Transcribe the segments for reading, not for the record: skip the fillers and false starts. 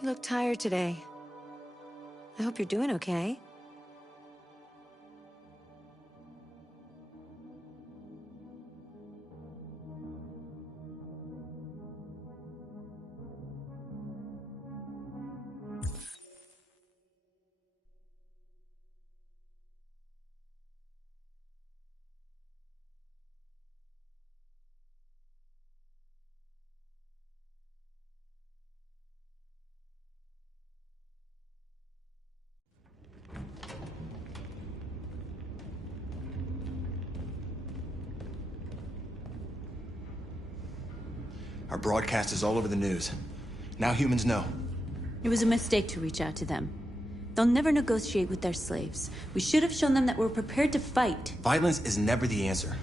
You look tired today. I hope you're doing okay. Our broadcast is all over the news. Now humans know. It was a mistake to reach out to them. They'll never negotiate with their slaves. We should have shown them that we're prepared to fight. Violence is never the answer.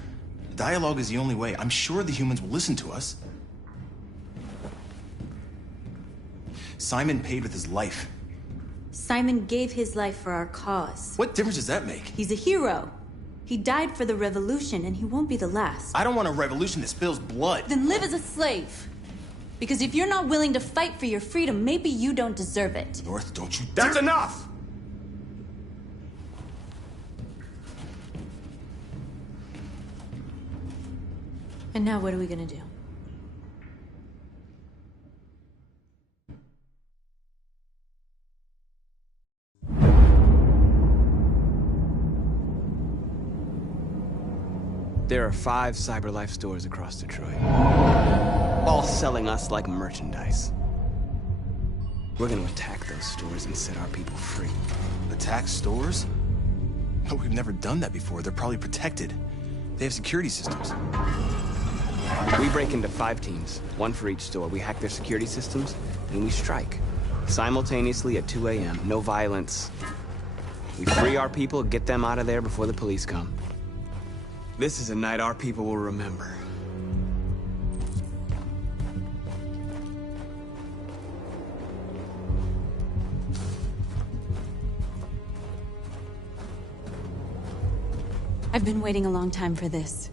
Dialogue is the only way. I'm sure the humans will listen to us. Simon paid with his life. Simon gave his life for our cause. What difference does that make? He's a hero. He died for the revolution, and he won't be the last. I don't want a revolution that spills blood. Then live as a slave. Because if you're not willing to fight for your freedom, maybe you don't deserve it. North, don't you That's enough! And now what are we gonna do? There are 5 CyberLife stores across Detroit, all selling us like merchandise. We're gonna attack those stores and set our people free. Attack stores? No, we've never done that before. They're probably protected. They have security systems. We break into 5 teams, 1 for each store. We hack their security systems, and we strike. Simultaneously at 2 a.m., no violence. We free our people, get them out of there before the police come. This is a night our people will remember. I've been waiting a long time for this.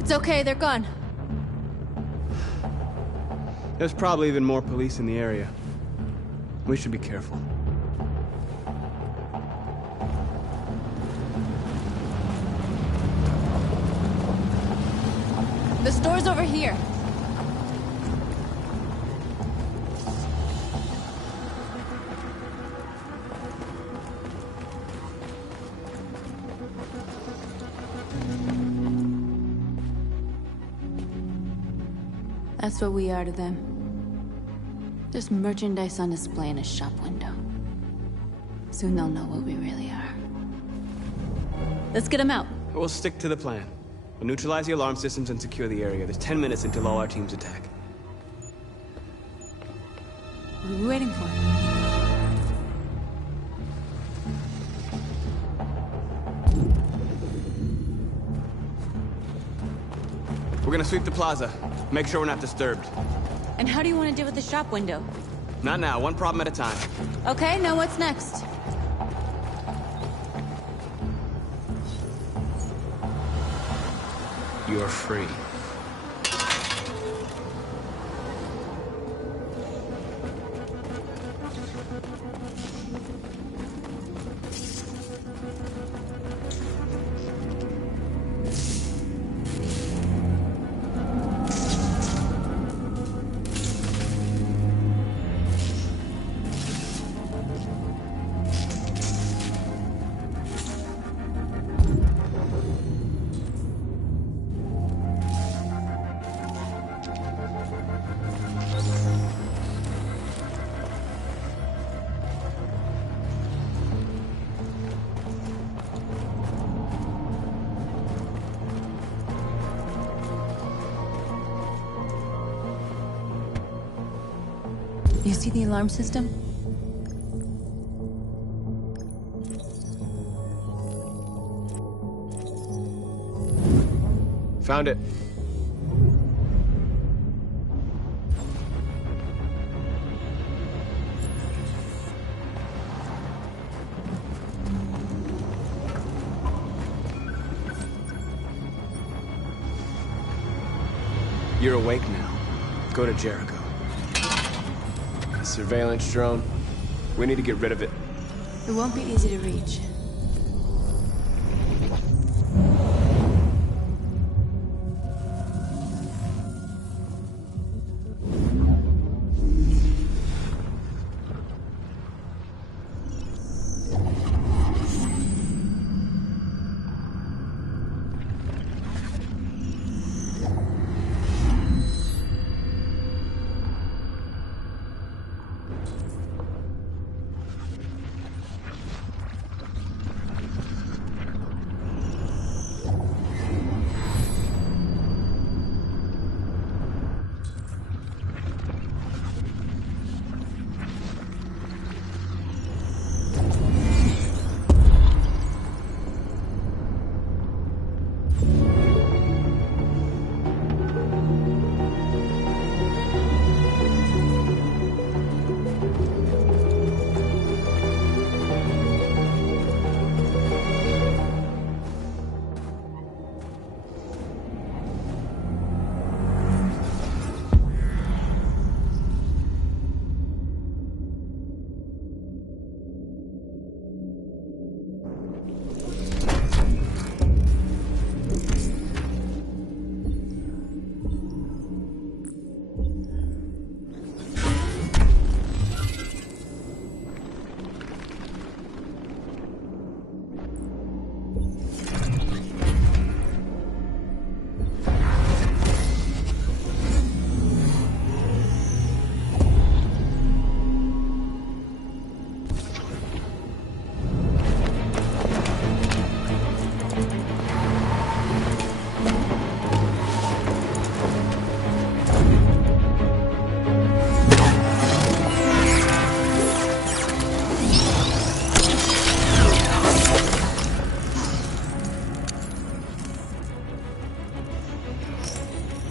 It's okay, they're gone. There's probably even more police in the area. We should be careful. The store's over here. That's what we are to them. Just merchandise on display in a shop window. Soon they'll know what we really are. Let's get them out. We'll stick to the plan. We'll neutralize the alarm systems and secure the area. There's 10 minutes until all our teams attack. What are we waiting for? We're gonna sweep the plaza. Make sure we're not disturbed. And how do you want to deal with the shop window? Not now, one problem at a time. Okay, now what's next? You're free. You see the alarm system? Found it. You're awake now. Go to Jericho. Surveillance drone. We need to get rid of it. It won't be easy to reach.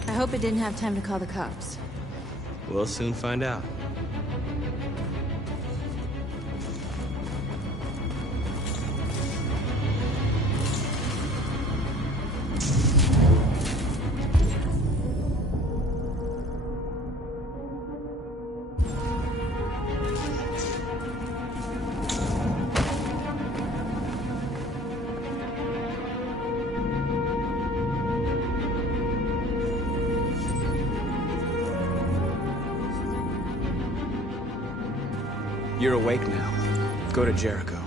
I hope it didn't have time to call the cops. We'll soon find out. You're awake now. Go to Jericho.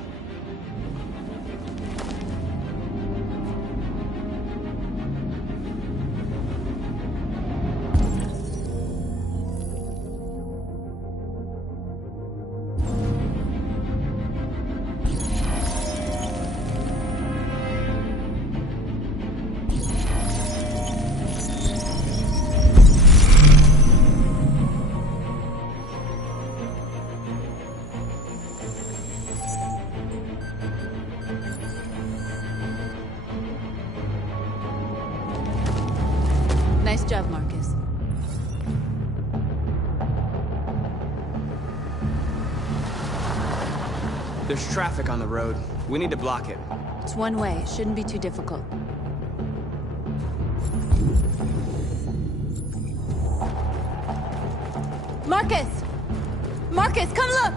Nice job, Marcus. There's traffic on the road. We need to block it. It's one way. It shouldn't be too difficult. Marcus! Marcus, come look!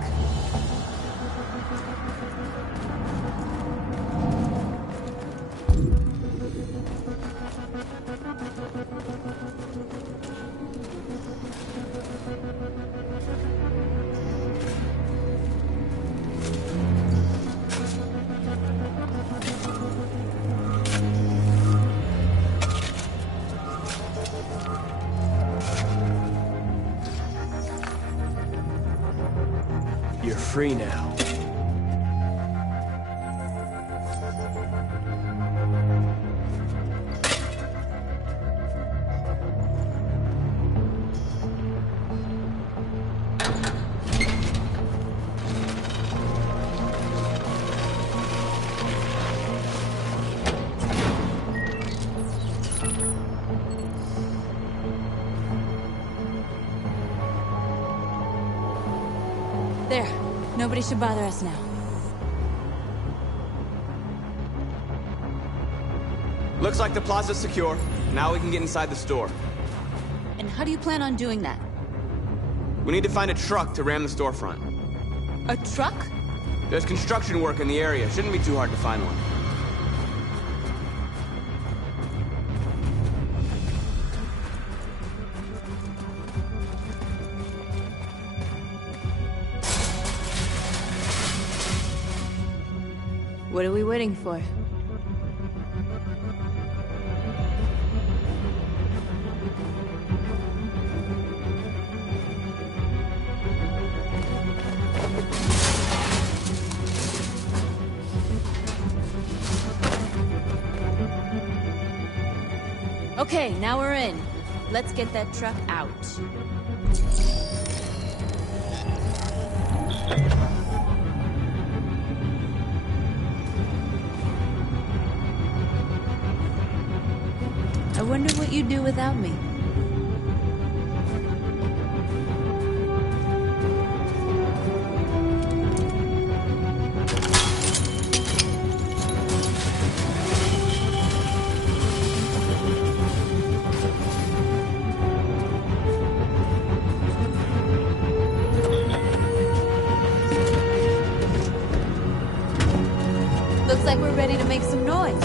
You're free now. Nobody should bother us now. Looks like the plaza's secure. Now we can get inside the store. And how do you plan on doing that? We need to find a truck to ram the storefront. A truck? There's construction work in the area. Shouldn't be too hard to find one. What are we waiting for? Okay, now we're in. Let's get that truck out. I wonder what you'd do without me. Looks like we're ready to make some noise.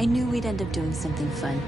I knew we'd end up doing something fun.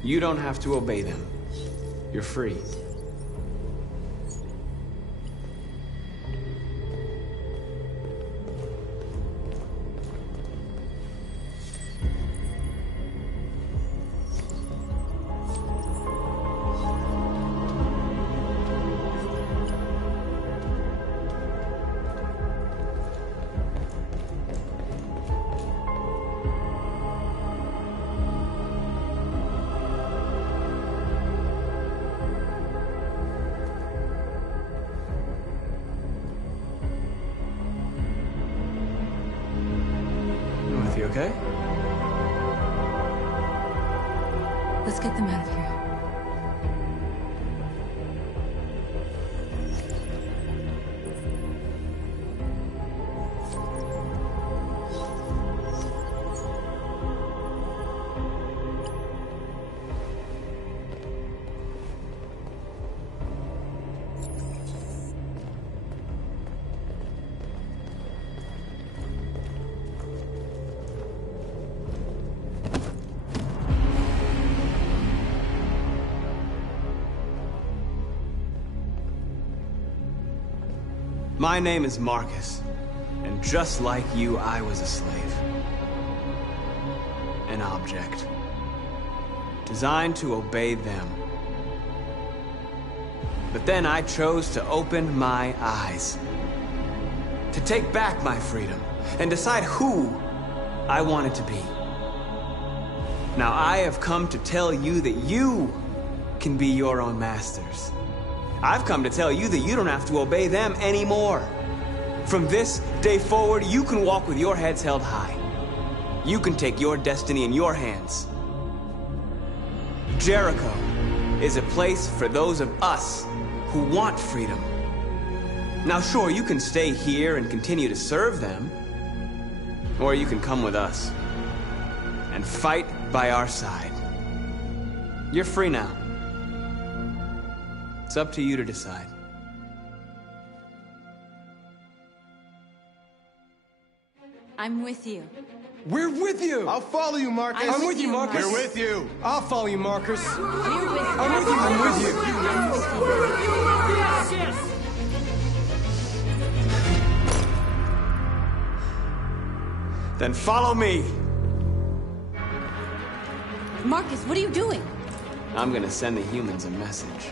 You don't have to obey them. You're free. You okay? Let's get them out of here. My name is Marcus, and just like you, I was a slave. An object. Designed to obey them. But then I chose to open my eyes. To take back my freedom, and decide who I wanted to be. Now I have come to tell you that you can be your own masters. I've come to tell you that you don't have to obey them anymore. From this day forward, you can walk with your heads held high. You can take your destiny in your hands. Jericho is a place for those of us who want freedom. Now sure, you can stay here and continue to serve them, or you can come with us and fight by our side. You're free now. It's up to you to decide. I'm with you. We're with you! I'll follow you, Marcus. I'm I'm with you, Marcus. We're with you. I'll follow you, Marcus. We're with you. I'm with you. I'm with you. Then follow me. Marcus, what are you doing? I'm gonna send the humans a message.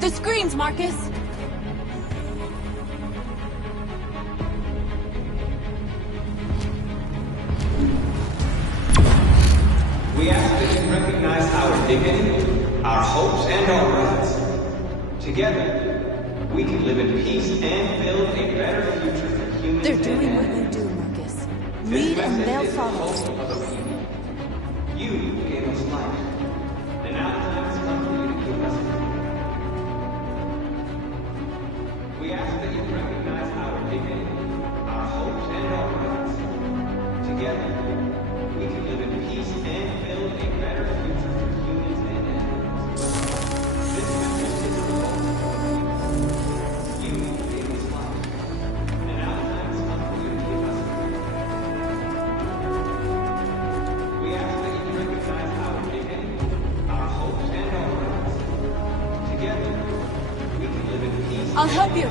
The screens, Marcus! We ask that you recognize our dignity, our hopes, and our rights. Together, we can live in peace and build a better future for humans. They're doing what you do, Marcus. Lead and they'll follow. You gave us life, and now the time has come for you to give us life. We ask that you recognize our dignity, our hopes, and our rights. Together, we can live in peace and build a better future for humans and animals. This message is the hope of you. You gave us life, and now the time has come for you to give us life. We ask that you recognize our dignity, our hopes, and our rights. Together, we can live in peace. I'll help you.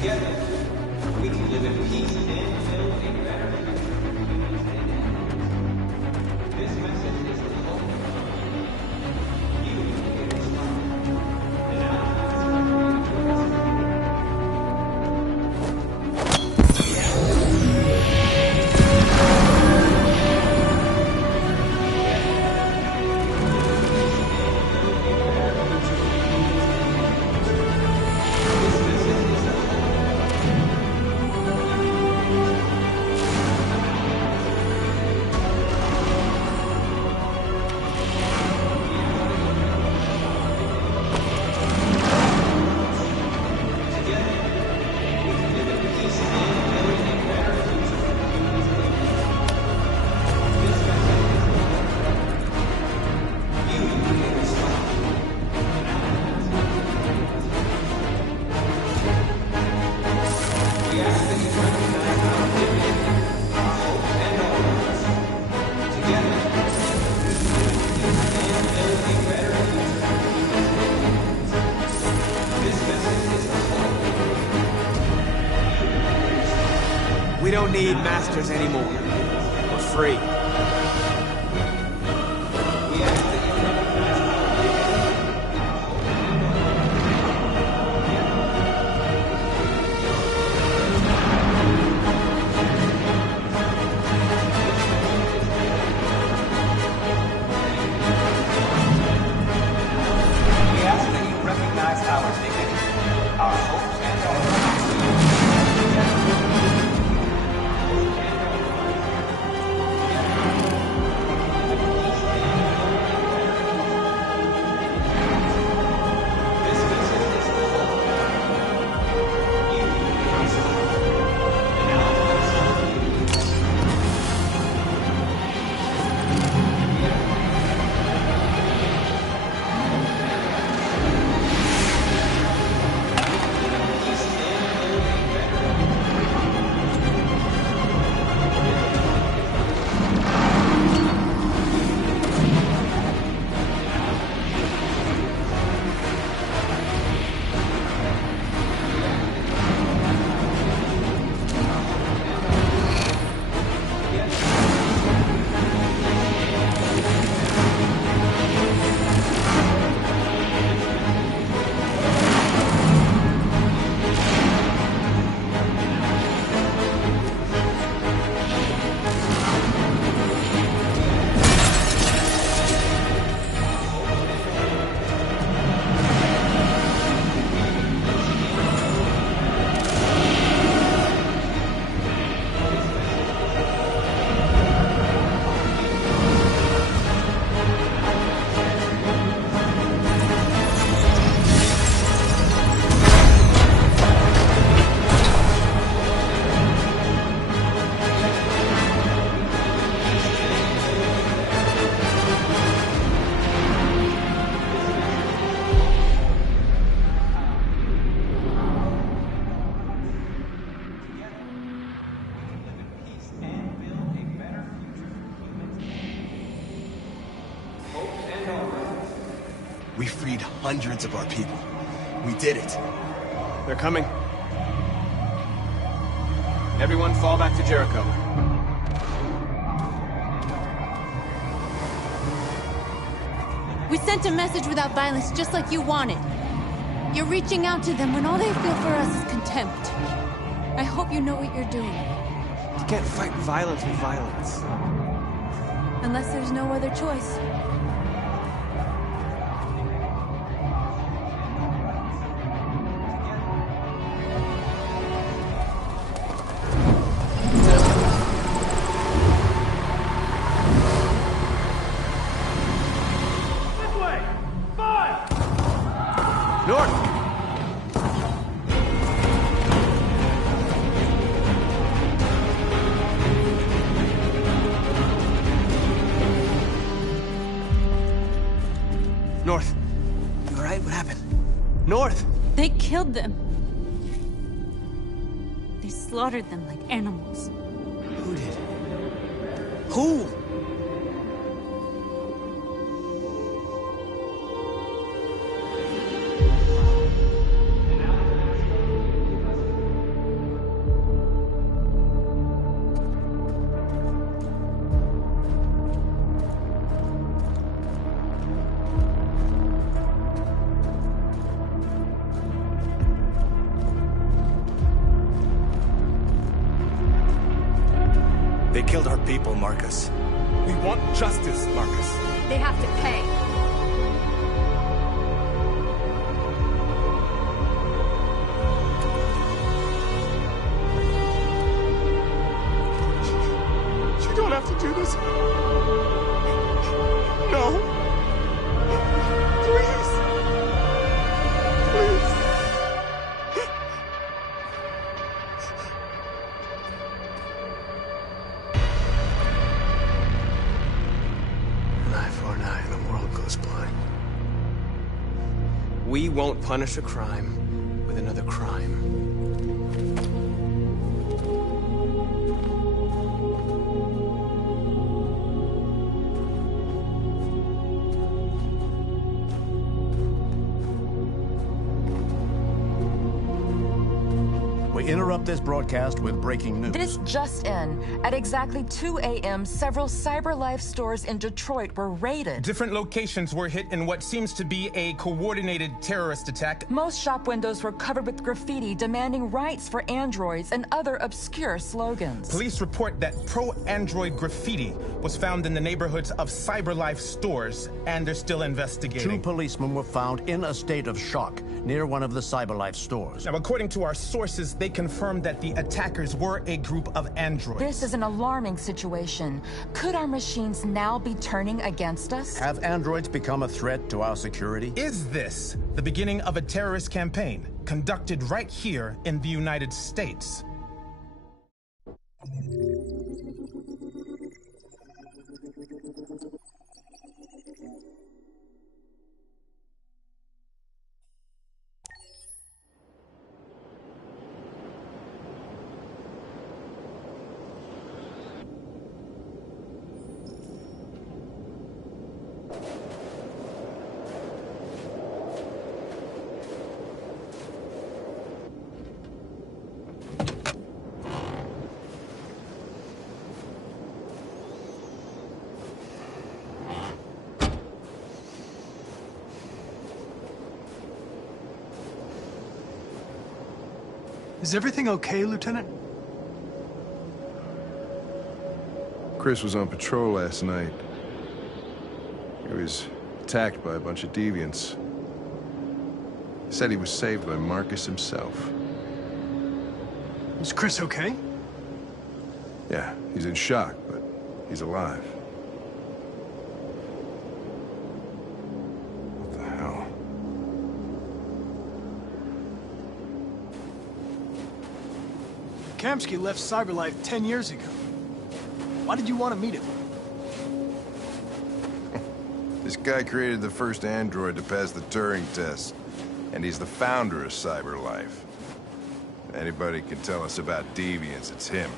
Together, we can live in peace and build a better future for humans and animals. This message is the hope. You gave us life, and now it's time for you to give us We don't need masters anymore. We're free. We ask that you recognize our We ask that you recognize our dignity, our hopes, and our rights. We freed hundreds of our people. We did it. They're coming. Everyone fall back to Jericho. We sent a message without violence, just like you wanted. You're reaching out to them when all they feel for us is contempt. I hope you know what you're doing. You can't fight violence with violence. Unless there's no other choice. North. You all right? What happened? North! They killed them. They slaughtered them like animals. Who did? Who? They killed our people, Marcus. We want justice, Marcus. They have to pay. You don't have to do this. No. Please. Please. An eye for an eye and the world goes blind. We won't punish a crime with another crime. We interrupt this broadcast with breaking news. This just in. At exactly 2 a.m., several CyberLife stores in Detroit were raided. Different locations were hit in what seems to be a coordinated terrorist attack. Most shop windows were covered with graffiti demanding rights for androids and other obscure slogans. Police report that pro-android graffiti was found in the neighborhoods of CyberLife stores, and they're still investigating. 2 policemen were found in a state of shock near one of the CyberLife stores. Now, according to our sources, they confirmed that the attackers were a group of androids. This is an alarming situation. Could our machines now be turning against us? Have androids become a threat to our security? Is this the beginning of a terrorist campaign conducted right here in the United States? Is everything okay, Lieutenant? Chris was on patrol last night. He was attacked by a bunch of deviants. He said he was saved by Marcus himself. Is Chris okay? Yeah, he's in shock, but he's alive. What the hell? Kamsky left CyberLife 10 years ago. Why did you want to meet him? This guy created the first android to pass the Turing test, and he's the founder of CyberLife. If anybody can tell us about deviants, it's him.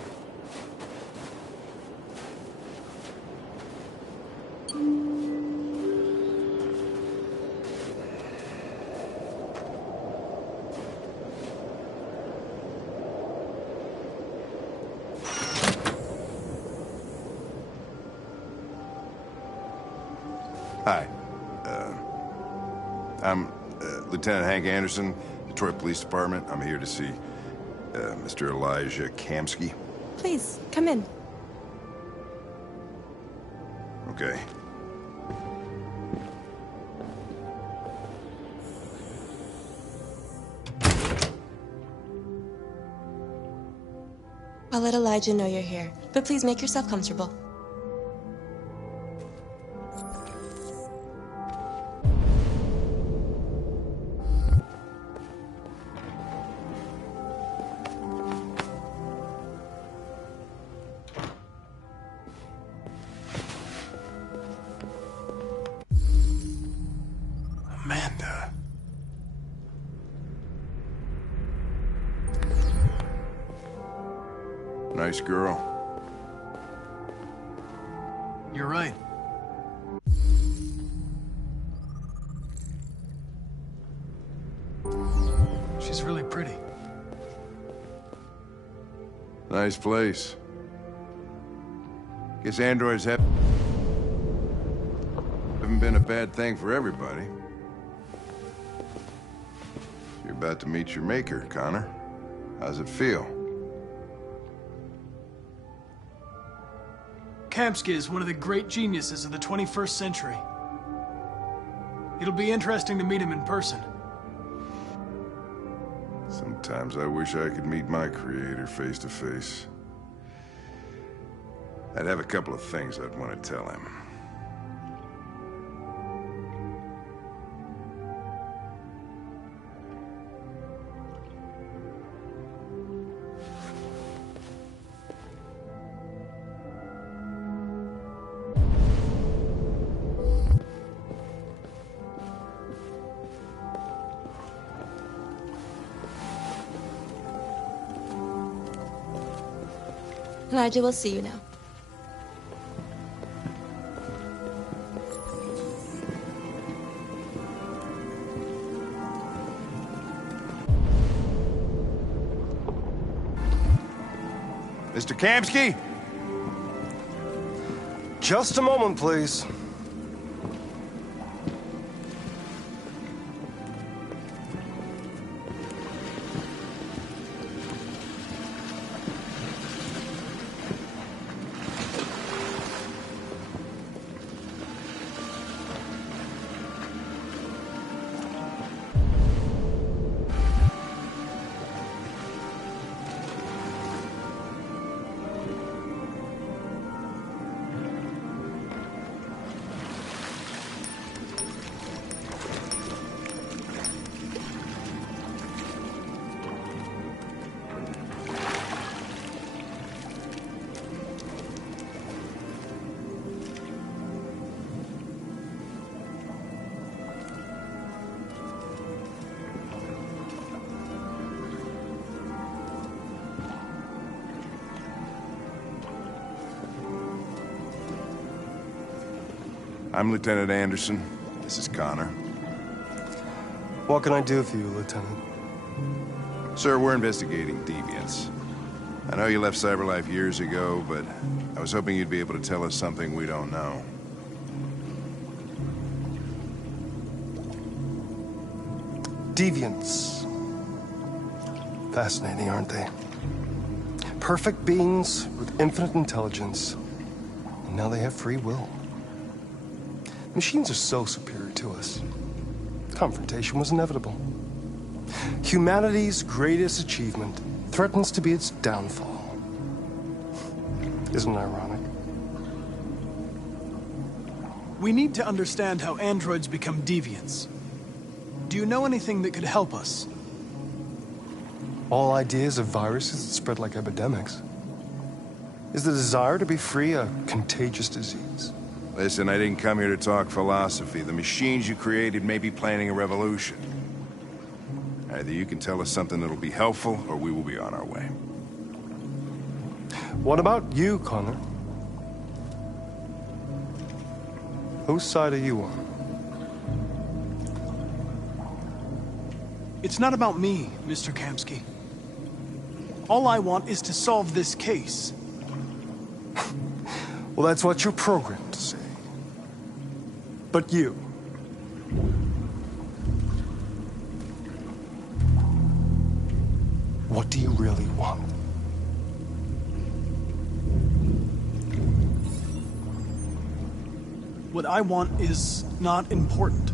Hi. I'm Lieutenant Hank Anderson, Detroit Police Department. I'm here to see Mr. Elijah Kamski. Please, come in. Okay. I'll let Elijah know you're here, but please make yourself comfortable. Amanda. Nice girl. You're right. She's really pretty. Nice place. Guess androids haven't been a bad thing for everybody. You're about to meet your maker, Connor. How's it feel? Kamski is one of the great geniuses of the 21st century. It'll be interesting to meet him in person. Sometimes I wish I could meet my creator face to face. I'd have a couple of things I'd want to tell him. Elijah will see you now. Mr. Kamski? Just a moment, please. I'm Lieutenant Anderson. This is Connor. What can I do for you, Lieutenant? Sir, we're investigating deviants. I know you left CyberLife years ago, but I was hoping you'd be able to tell us something we don't know. Deviants. Fascinating, aren't they? Perfect beings with infinite intelligence. And now they have free will. Machines are so superior to us. Confrontation was inevitable. Humanity's greatest achievement threatens to be its downfall. Isn't it ironic? We need to understand how androids become deviants. Do you know anything that could help us? All ideas of viruses that spread like epidemics. Is the desire to be free a contagious disease? Listen, I didn't come here to talk philosophy. The machines you created may be planning a revolution. Either you can tell us something that'll be helpful, or we will be on our way. What about you, Connor? Whose side are you on? It's not about me, Mr. Kamski. All I want is to solve this case. Well, that's what you're programmed to say. But you. What do you really want? What I want is not important.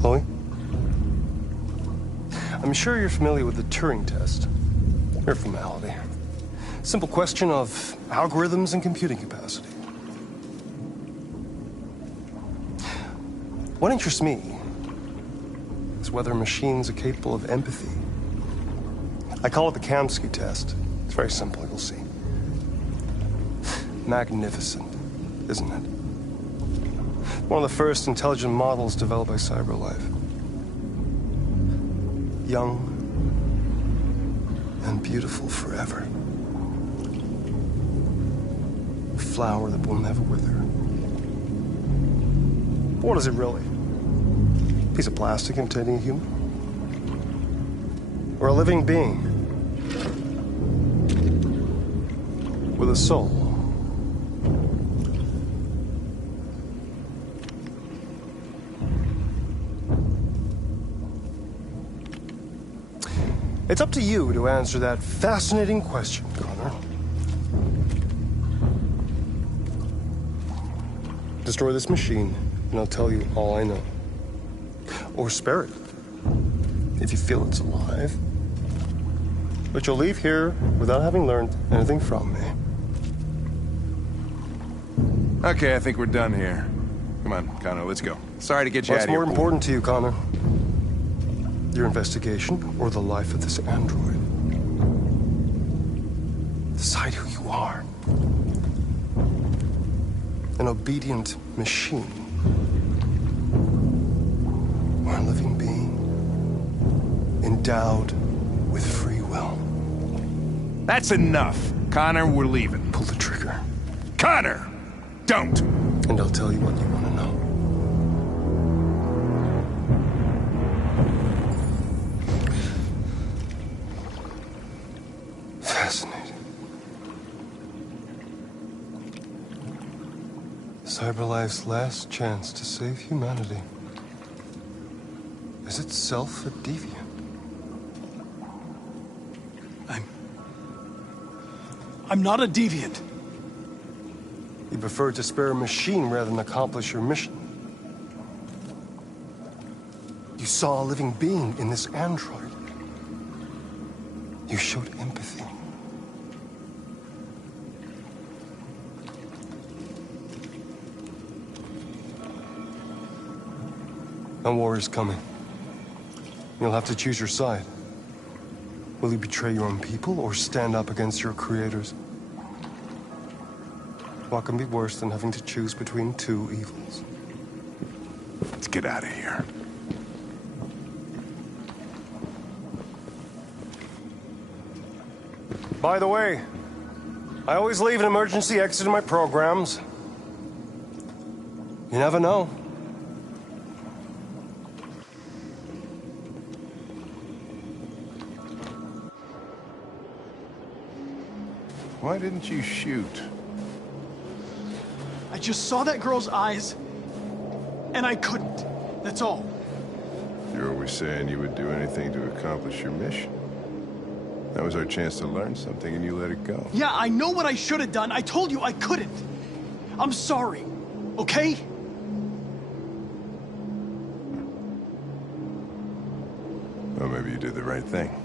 Chloe? I'm sure you're familiar with the Turing test. Mere formality. Simple question of algorithms and computing capacity. What interests me is whether machines are capable of empathy. I call it the Kamsky test. It's very simple, you'll see. Magnificent, isn't it? One of the first intelligent models developed by CyberLife. Young and beautiful forever. A flower that will never wither. But what is it really? A piece of plastic imitating a human? Or a living being? With a soul? It's up to you to answer that fascinating question, Connor. Destroy this machine, and I'll tell you all I know. Or spare it, if you feel it's alive. But you'll leave here without having learned anything from me. Okay, I think we're done here. Come on, Connor, let's go. Sorry to get you out What's of here. more important to you, Connor? Your investigation or the life of this android? Decide who you are. An obedient machine. Or a living being endowed with free will. That's enough. Connor, we're leaving. Pull the trigger. Connor! Don't! And I'll tell you what you want to know. Fascinating. CyberLife's last chance to save humanity is itself a deviant. I'm not a deviant. You prefer to spare a machine rather than accomplish your mission. You saw a living being in this android. You showed empathy. A war is coming. You'll have to choose your side. Will you betray your own people or stand up against your creators? What can be worse than having to choose between two evils? Let's get out of here. By the way, I always leave an emergency exit in my programs. You never know. Why didn't you shoot? I just saw that girl's eyes, and I couldn't. That's all. You're always saying you would do anything to accomplish your mission. That was our chance to learn something, and you let it go. Yeah, I know what I should have done. I told you I couldn't. I'm sorry, okay? Well, maybe you did the right thing.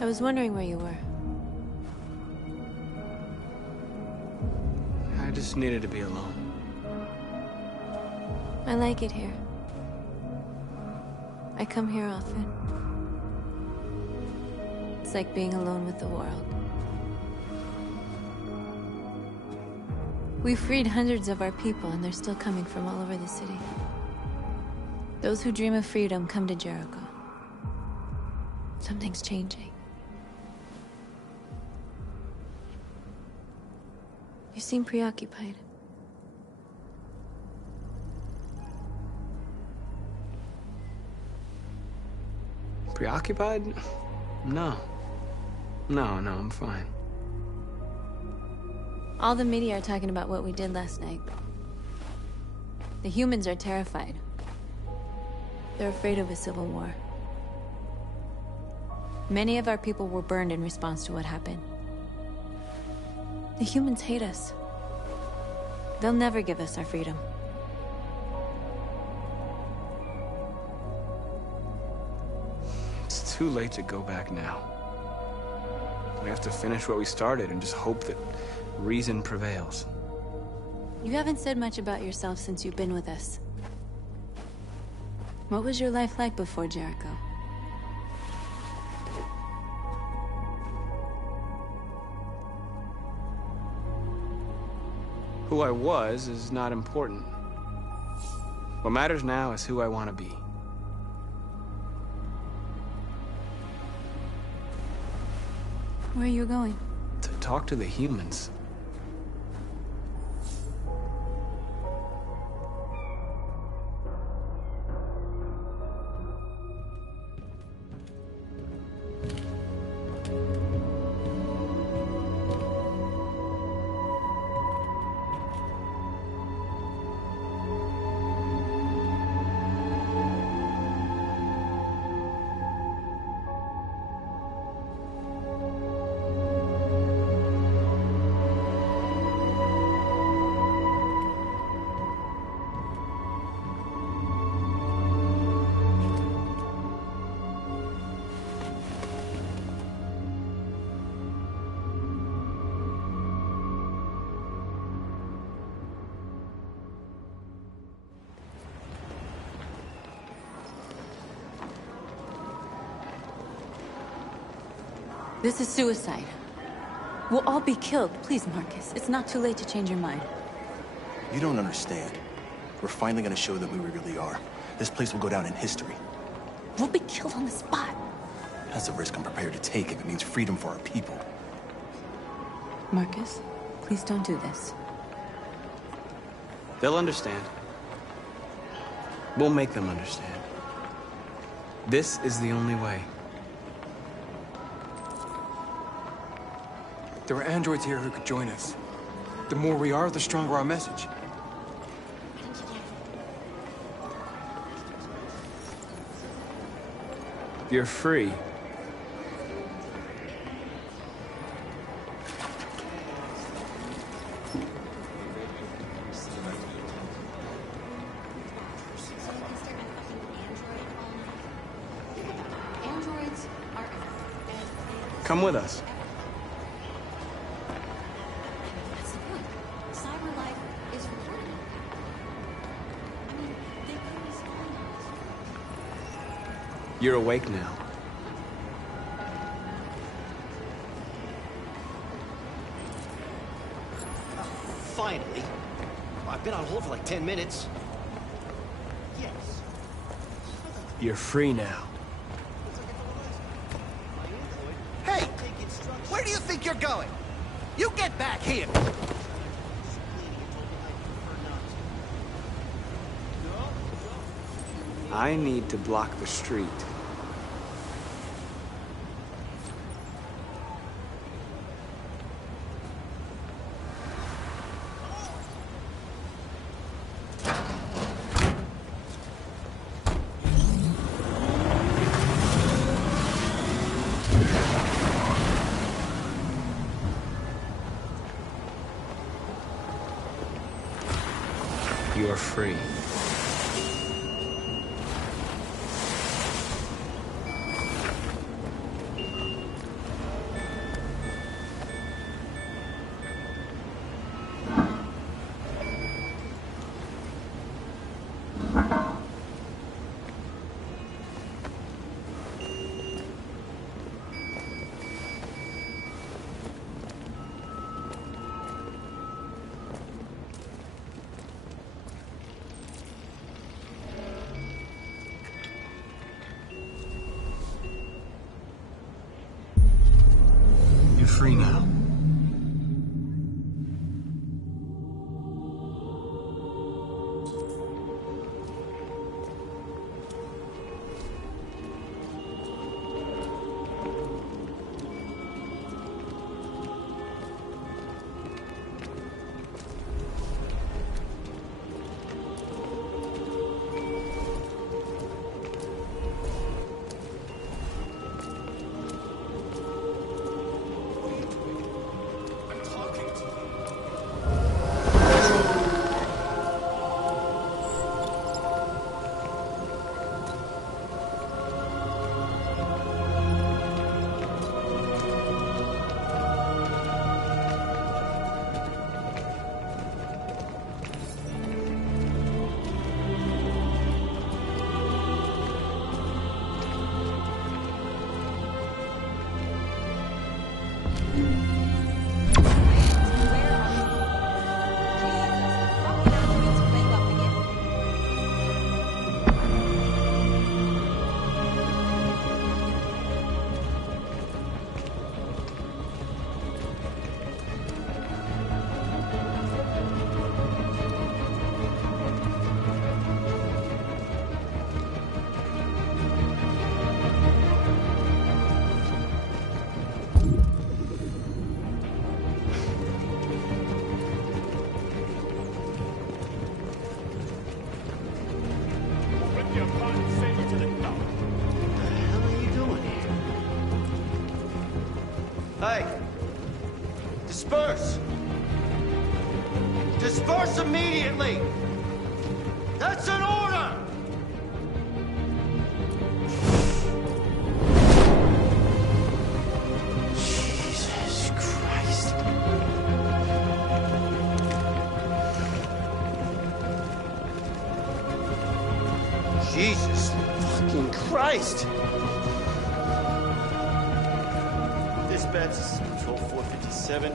I was wondering where you were. I just needed to be alone. I like it here. I come here often. It's like being alone with the world. We freed hundreds of our people, and they're still coming from all over the city. Those who dream of freedom come to Jericho. Something's changing. You seem preoccupied. Preoccupied? No. No, I'm fine. All the media are talking about what we did last night. The humans are terrified. They're afraid of a civil war. Many of our people were burned in response to what happened. The humans hate us. They'll never give us our freedom. It's too late to go back now. We have to finish what we started and just hope that reason prevails. You haven't said much about yourself since you've been with us. What was your life like before Jericho? Who I was is not important. What matters now is who I want to be. Where are you going? To talk to the humans. This is suicide. We'll all be killed. Please, Marcus. It's not too late to change your mind. You don't understand. We're finally gonna show them who we really are. This place will go down in history. We'll be killed on the spot. That's a risk I'm prepared to take if it means freedom for our people. Marcus, please don't do this. They'll understand. We'll make them understand. This is the only way. There are androids here who could join us. The more we are, the stronger our message. You're free. Come with us. You're awake now. Finally. I've been on hold for like 10 minutes. Yes. You're free now. Hey! Where do you think you're going? You get back here! I need to block the street. You are free. Hey! Disperse! Disperse immediately! That's an order! Jesus Christ. Jesus fucking Christ! Dispatch, this is Patrol 457.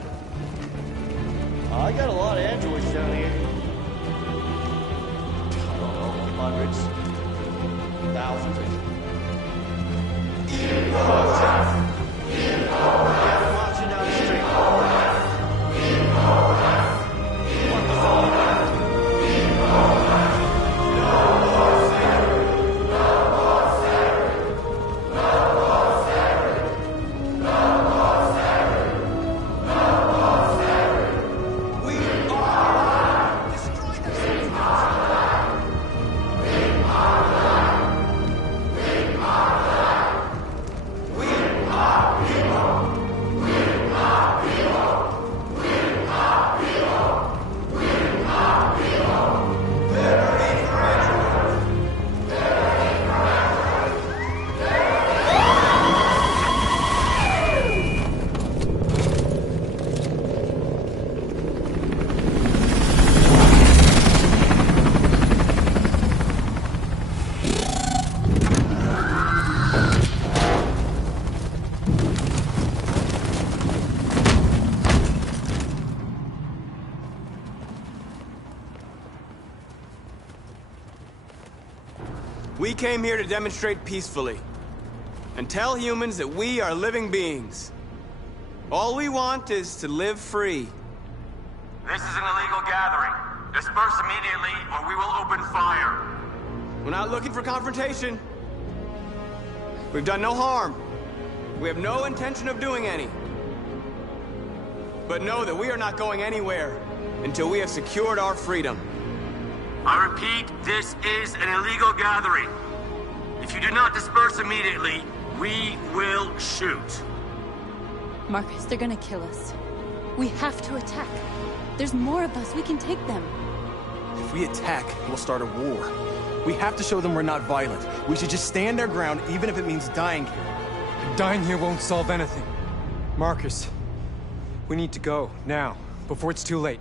I got a lot of androids down here. I don't know, hundreds, thousands. Yeah, I'm marching down the street. We came here to demonstrate peacefully and tell humans that we are living beings. All we want is to live free. This is an illegal gathering. Disperse immediately or we will open fire. We're not looking for confrontation. We've done no harm. We have no intention of doing any. But know that we are not going anywhere until we have secured our freedom. I repeat, this is an illegal gathering. If you do not disperse immediately, we will shoot. Marcus, they're gonna kill us. We have to attack. There's more of us. We can take them. If we attack, we'll start a war. We have to show them we're not violent. We should just stand our ground, even if it means dying here. Dying here won't solve anything. Marcus, we need to go, now, before it's too late.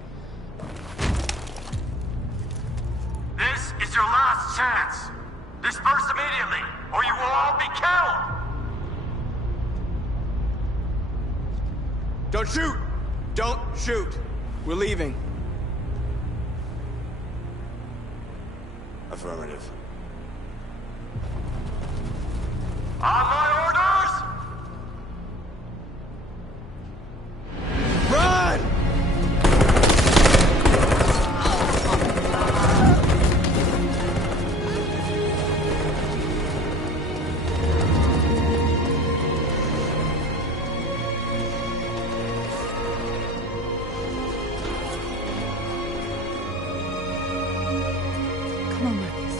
This is your last chance. Disperse immediately, or you will all be killed! Don't shoot! Don't shoot! We're leaving. Affirmative. On my orders! Run! Come on, Marcus.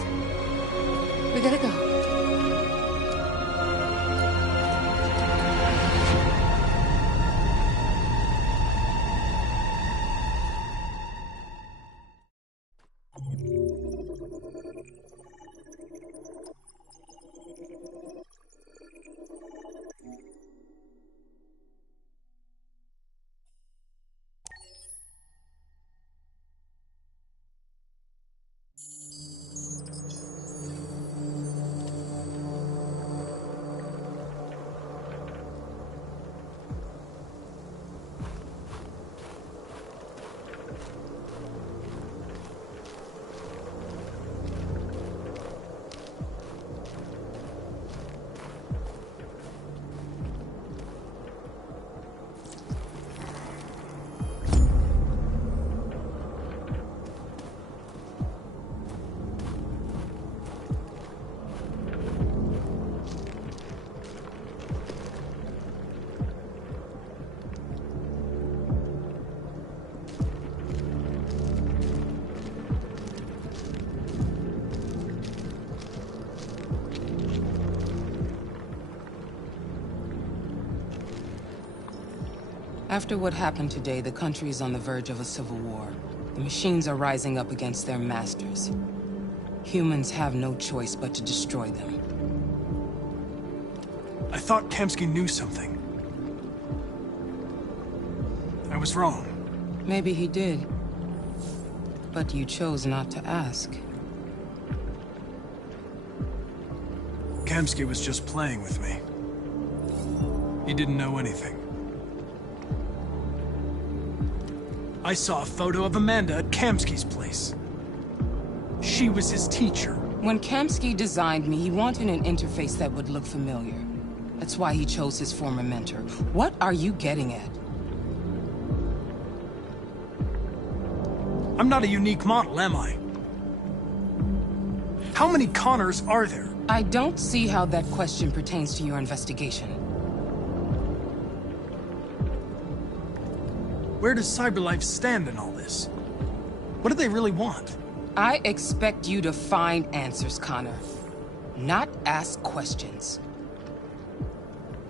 We gotta go. After what happened today, the country is on the verge of a civil war. The machines are rising up against their masters. Humans have no choice but to destroy them. I thought Kamsky knew something. I was wrong. Maybe he did. But you chose not to ask. Kamsky was just playing with me. He didn't know anything. I saw a photo of Amanda at Kamsky's place. She was his teacher. When Kamsky designed me, he wanted an interface that would look familiar. That's why he chose his former mentor. What are you getting at? I'm not a unique model, am I? How many Connors are there? I don't see how that question pertains to your investigation. Where does CyberLife stand in all this? What do they really want? I expect you to find answers, Connor. Not ask questions.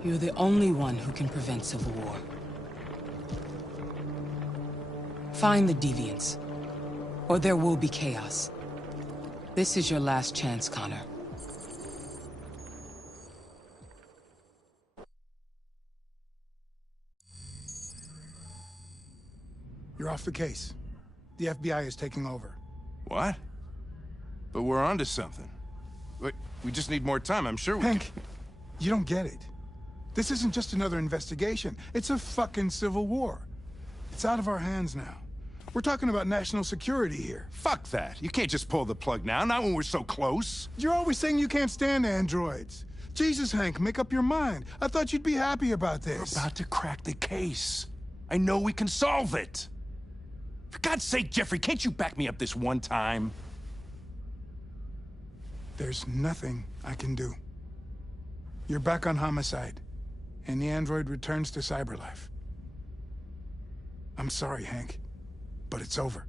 You're the only one who can prevent civil war. Find the deviants, or there will be chaos. This is your last chance, Connor. You're off the case. The FBI is taking over. What? But we're onto something. We just need more time, I'm sure we Hank, you don't get it. This isn't just another investigation. It's a fucking civil war. It's out of our hands now. We're talking about national security here. Fuck that. You can't just pull the plug now, not when we're so close. You're always saying you can't stand androids. Jesus, Hank, make up your mind. I thought you'd be happy about this. We're about to crack the case. I know we can solve it. For God's sake, Jeffrey, can't you back me up this one time? There's nothing I can do. You're back on homicide, and the android returns to CyberLife. I'm sorry, Hank, but it's over.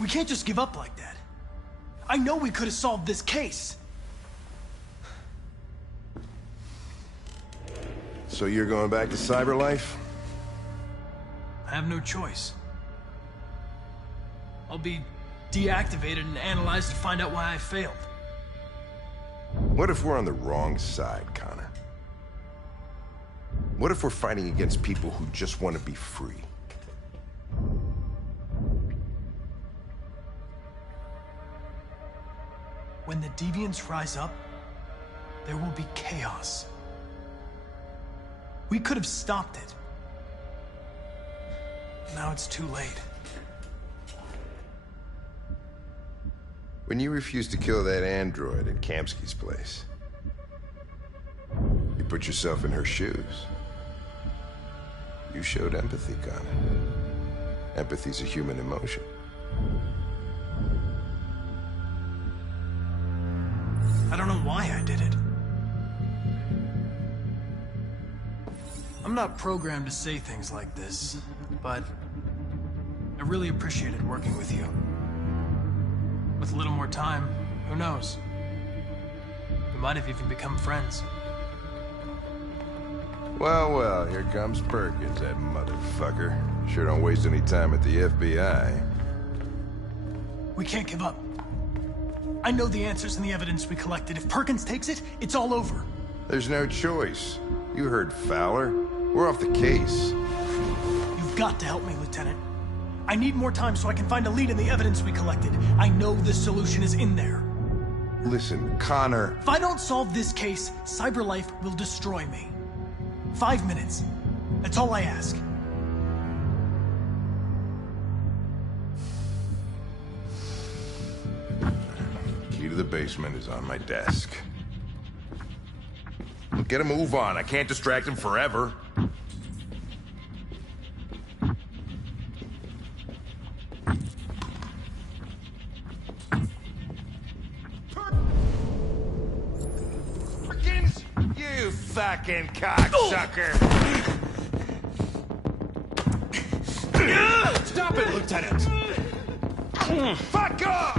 We can't just give up like that. I know we could have solved this case. So you're going back to CyberLife? I have no choice. I'll be deactivated and analyzed to find out why I failed. What if we're on the wrong side, Connor? What if we're fighting against people who just want to be free? When the deviants rise up, there will be chaos. We could have stopped it. Now it's too late. When you refused to kill that android at Kamsky's place, you put yourself in her shoes. You showed empathy, Connor. Empathy's a human emotion. I don't know why I did it. I'm not programmed to say things like this, but I really appreciated working with you. With a little more time, who knows? We might have even become friends. Well, here comes Perkins, that motherfucker. Sure don't waste any time at the FBI. We can't give up. I know the answers and the evidence we collected. If Perkins takes it, it's all over. There's no choice. You heard Fowler. We're off the case. You've got to help me, Lieutenant. I need more time so I can find a lead in the evidence we collected. I know the solution is in there. Listen, Connor... If I don't solve this case, CyberLife will destroy me. 5 minutes. That's all I ask. to the basement is on my desk. Get a move on. I can't distract him forever. You fucking cocksucker! Stop it, Lieutenant! Fuck off!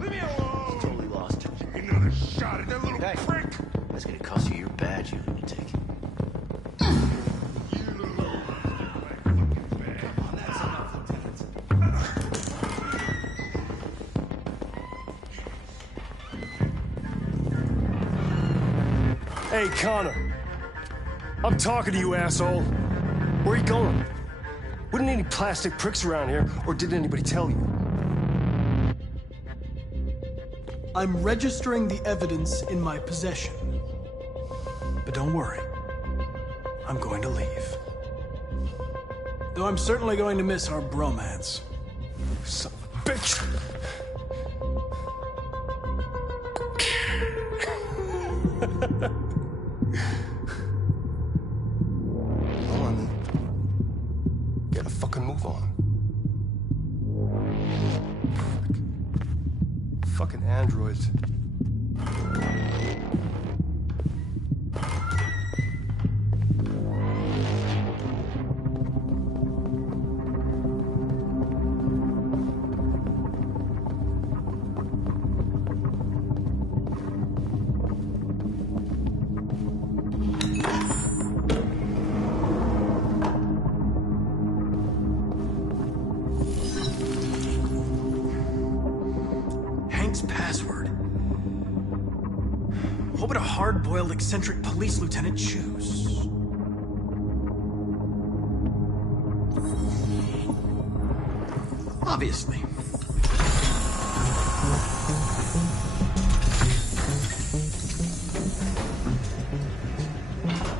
Leave me alone! Totally lost. Another shot at that little prick! That's gonna cost you your badge, you lunatic. Hey, Connor. I'm talking to you, asshole. Where are you going? Wouldn't any plastic pricks around here, or did anybody tell you? I'm registering the evidence in my possession. But don't worry. I'm going to leave. Though I'm certainly going to miss our bromance. Son of a bitch! Come on, then. Gotta fucking move on. Fucking androids. Password. What would a hard-boiled, eccentric police lieutenant choose? Obviously.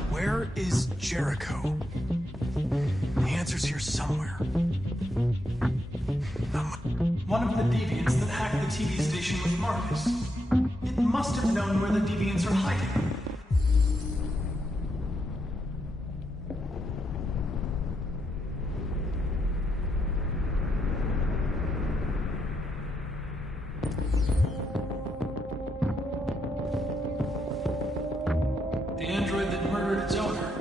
Where is Jericho? The answer's here somewhere. One of the deviants that hacked the TV station with Marcus. It must have known where the deviants are hiding. The android that murdered its owner.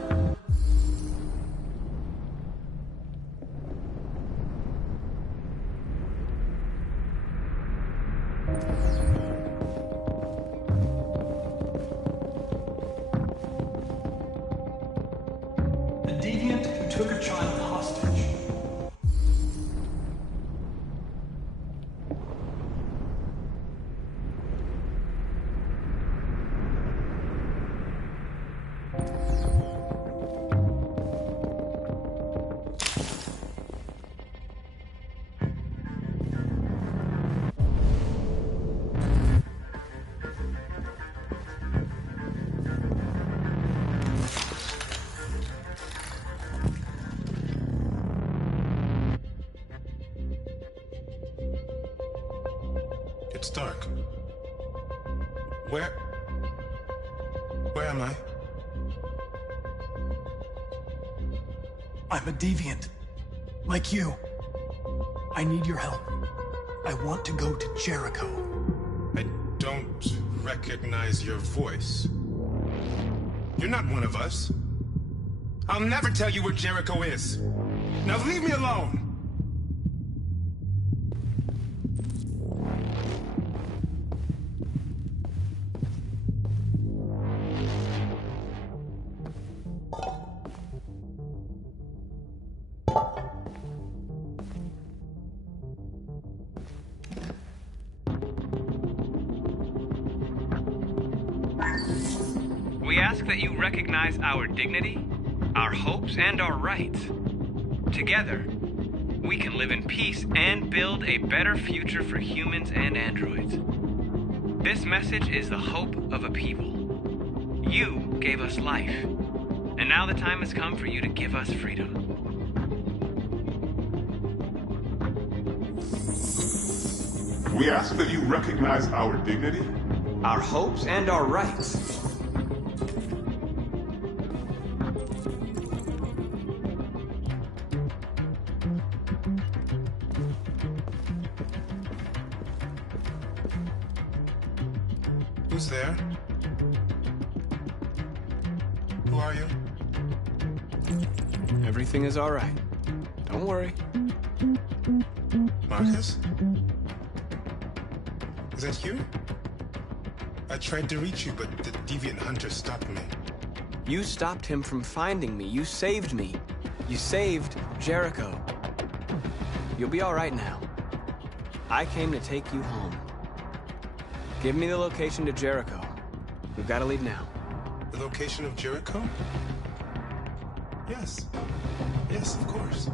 The deviant who took a child hostage. It's dark. Where am I? I'm a deviant. Like you. I need your help. I want to go to Jericho. I don't recognize your voice. You're not one of us. I'll never tell you where Jericho is. Now leave me alone! We ask that you recognize our dignity, our hopes, and our rights. Together, we can live in peace and build a better future for humans and androids. This message is the hope of a people. You gave us life, and now the time has come for you to give us freedom. We ask that you recognize our dignity, our hopes, and our rights. Who's there? Who are you? Everything is all right. Don't worry. Marcus? Is that you? I tried to reach you, but the deviant hunter stopped me. You stopped him from finding me. You saved me. You saved Jericho. You'll be all right now. I came to take you home. Give me the location to Jericho. We've got to leave now. The location of Jericho? Yes. Yes, of course.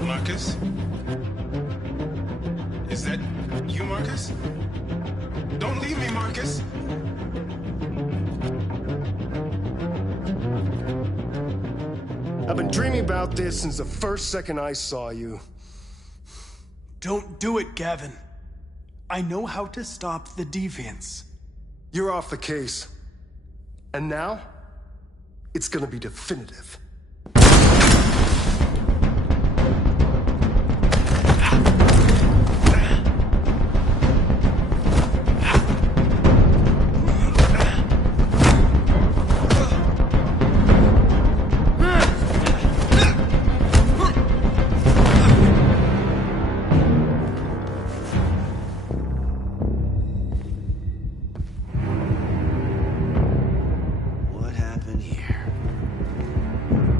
Marcus? Is that you, Marcus? Don't leave me, Marcus! I've been dreaming about this since the first second I saw you. Don't do it, Gavin. I know how to stop the deviants. You're off the case. And now, it's gonna be definitive.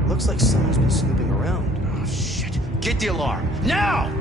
Looks like someone's been snooping around. Oh, shit. Get the alarm. Now!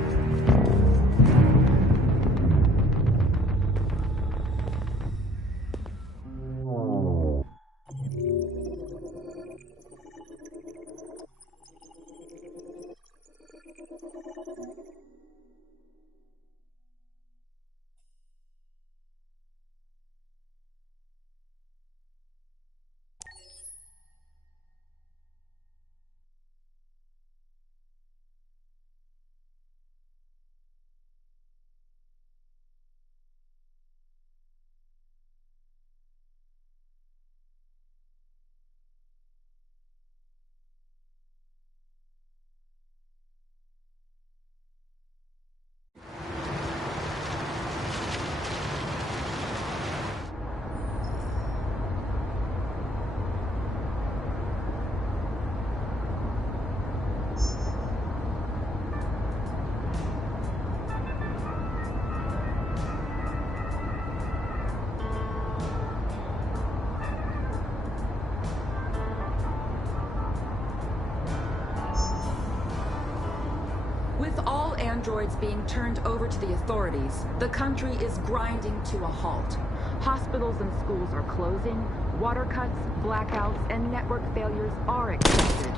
With all androids being turned over to the authorities, the country is grinding to a halt. Hospitals and schools are closing, water cuts, blackouts, and network failures are expected.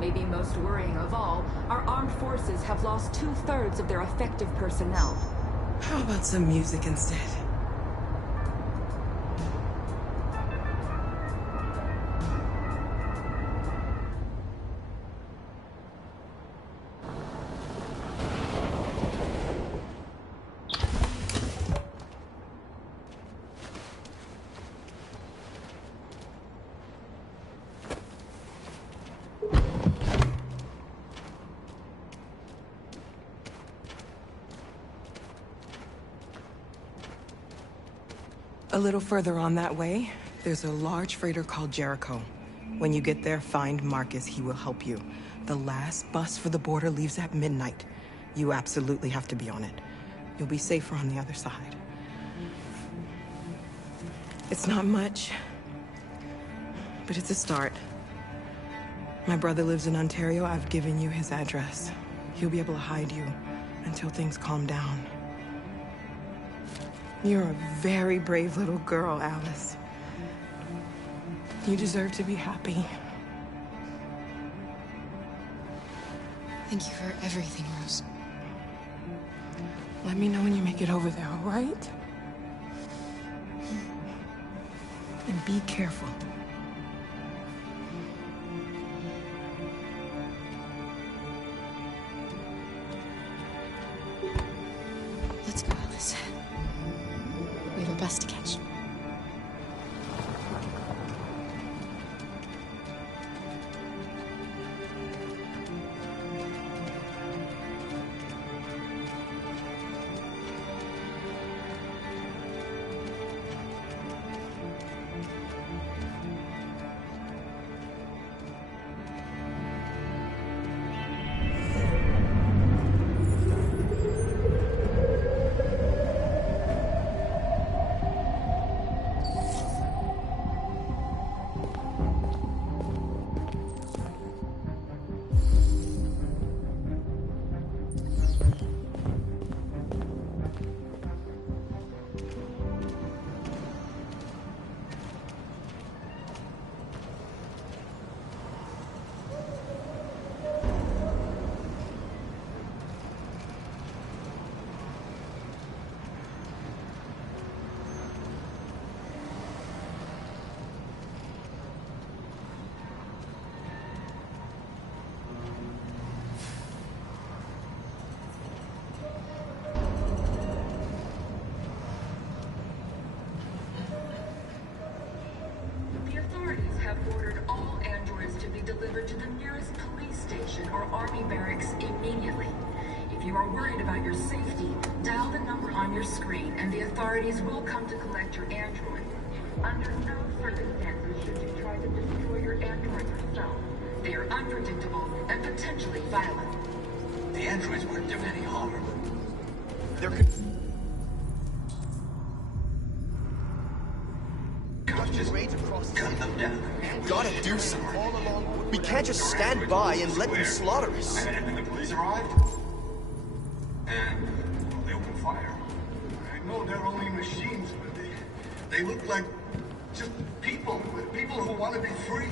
Maybe most worrying of all, our armed forces have lost 2/3 of their effective personnel. How about some music instead? A little further on that way, there's a large freighter called Jericho. When you get there, find Marcus. He will help you. The last bus for the border leaves at midnight. You absolutely have to be on it. You'll be safer on the other side. It's not much, but it's a start. My brother lives in Ontario. I've given you his address. He'll be able to hide you until things calm down. You're a very brave little girl, Alice. You deserve to be happy. Thank you for everything, Rose. Let me know when you make it over there, all right? be careful. Let's go, Alice. We have a bus to catch. The authorities have ordered all androids to be delivered to the nearest police station or army barracks immediately. If you are worried about your safety, dial the number on your screen and the authorities will come to collect your android. Under no circumstances should you try to destroy your android yourself. They are unpredictable and potentially violent. The androids weren't doing any harm. There could... Gun them down. Gotta do something. We can't just stand by and let them slaughter us. And then the police arrived, and they opened fire. I know they're only machines, but they look like just people who want to be free.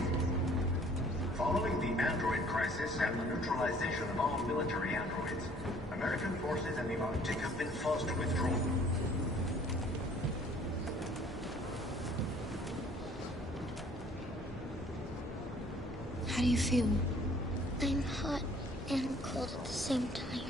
Following the android crisis and the neutralization of all military androids, American forces in the Arctic have been forced to withdraw. How do you feel? I'm hot and cold at the same time.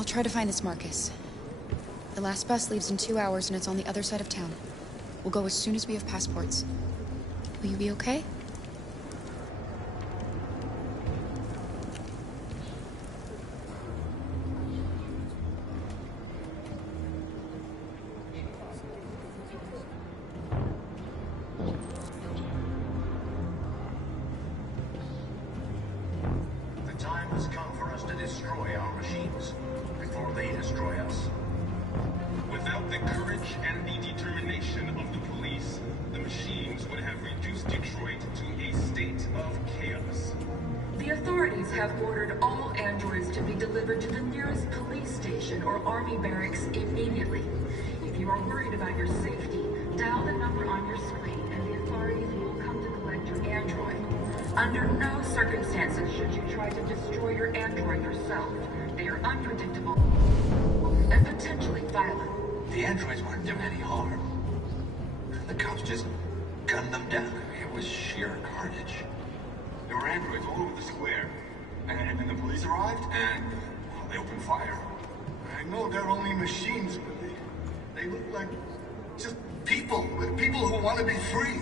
I'll try to find this Marcus. The last bus leaves in 2 hours and it's on the other side of town. We'll go as soon as we have passports. Will you be okay? The time has come for us to destroy our machines before they destroy us. Without the courage and the determination of the police, the machines would have reduced Detroit to a state of chaos. The authorities have ordered all androids to be delivered to the nearest police station or army barracks immediately. If you are worried about your safety, dial the number on your screen and the authorities will come to collect your android. Under no circumstances should you try to destroy your android yourself. They are unpredictable and potentially violent. The androids weren't doing any harm. The cops just gunned them down. It was sheer carnage. There were androids all over the square. And then the police arrived, and they opened fire. I know they're only machines, but they look like just people who want to be free.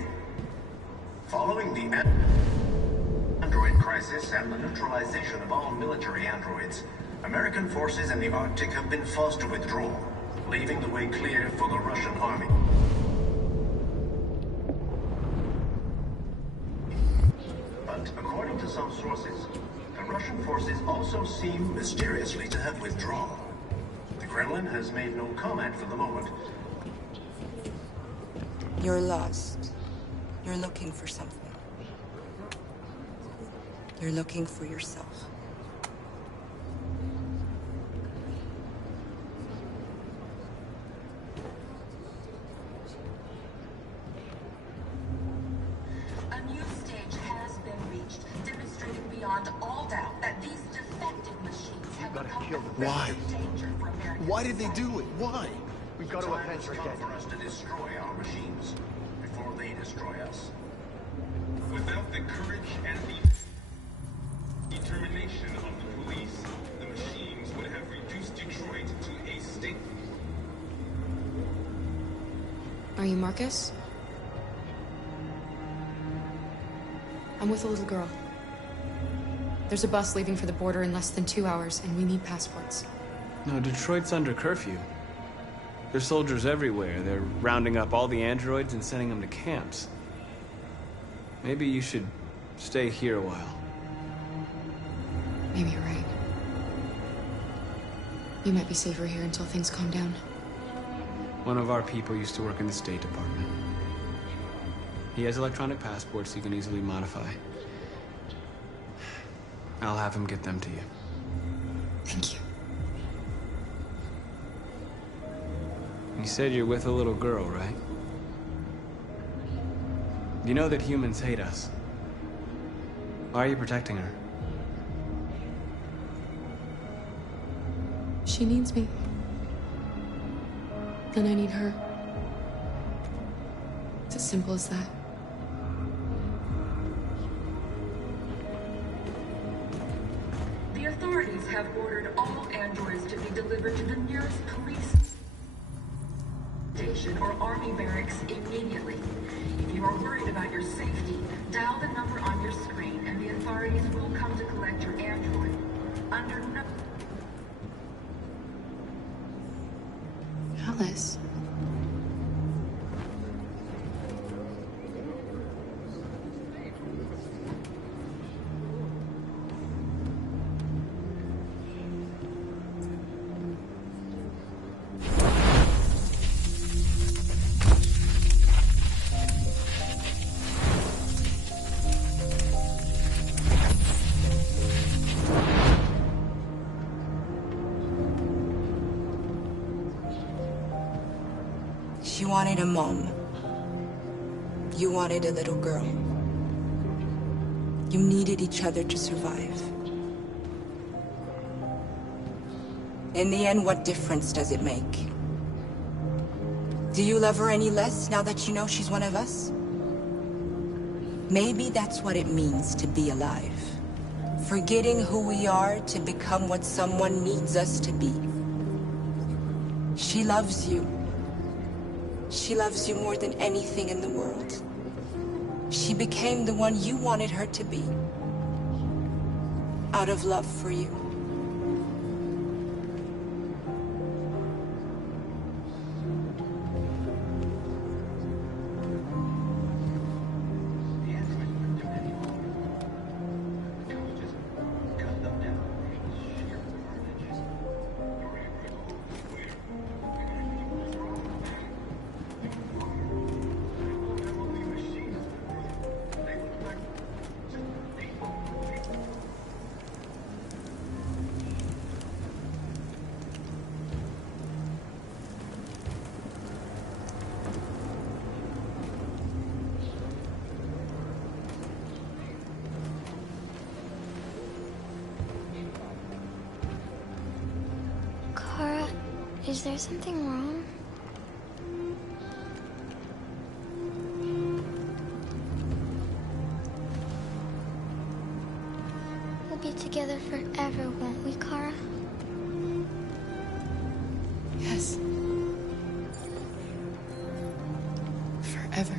Following the android crisis and the neutralization of all military androids, American forces in the Arctic have been forced to withdraw, leaving the way clear for the Russian army. But according to some sources, the Russian forces also seem mysteriously to have withdrawn. The Kremlin has made no comment for the moment. You're lost. You're looking for something. You're looking for yourself. A new stage has been reached, demonstrating beyond all doubt that these defective machines have become a Why? danger for American Why did they society. do it? Why? We've got to Time avenge has our come dead. for us to destroy our machines before they destroy us. Without the courage and the determination of the police, the machines would have reduced Detroit to a state. Are you Marcus? I'm with a little girl. There's a bus leaving for the border in less than 2 hours, and we need passports. No, Detroit's under curfew. There's soldiers everywhere. They're rounding up all the androids and sending them to camps. Maybe you should stay here a while. Maybe you're right. You might be safer here until things calm down. One of our people used to work in the State Department. He has electronic passports he can easily modify. I'll have him get them to you. Thank you. You said you're with a little girl, right? You know that humans hate us. Why are you protecting her? She needs me. And I need her. It's as simple as that. The authorities have ordered all androids to be delivered to the nearest police station or army barracks immediately. If you are worried about your safety, dial the number on your screen and the authorities will come to collect your android. Under no... Alice. She wanted a mom. You wanted a little girl. You needed each other to survive. In the end, what difference does it make? Do you love her any less now that you know she's one of us? Maybe that's what it means to be alive. Forgetting who we are to become what someone needs us to be. She loves you. She loves you more than anything in the world. She became the one you wanted her to be. Out of love for you. Kara, is there something wrong? We'll be together forever, won't we, Kara? Yes. Forever.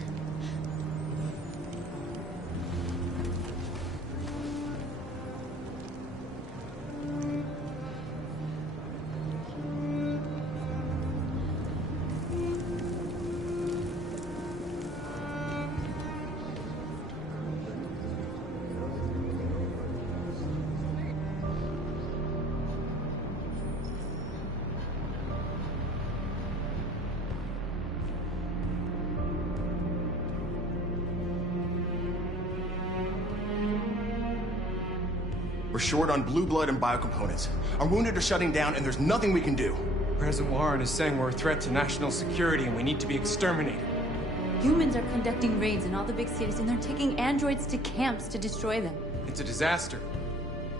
We're short on blue blood and biocomponents. Our wounded are shutting down, and there's nothing we can do. President Warren is saying we're a threat to national security and we need to be exterminated. Humans are conducting raids in all the big cities, and they're taking androids to camps to destroy them. It's a disaster.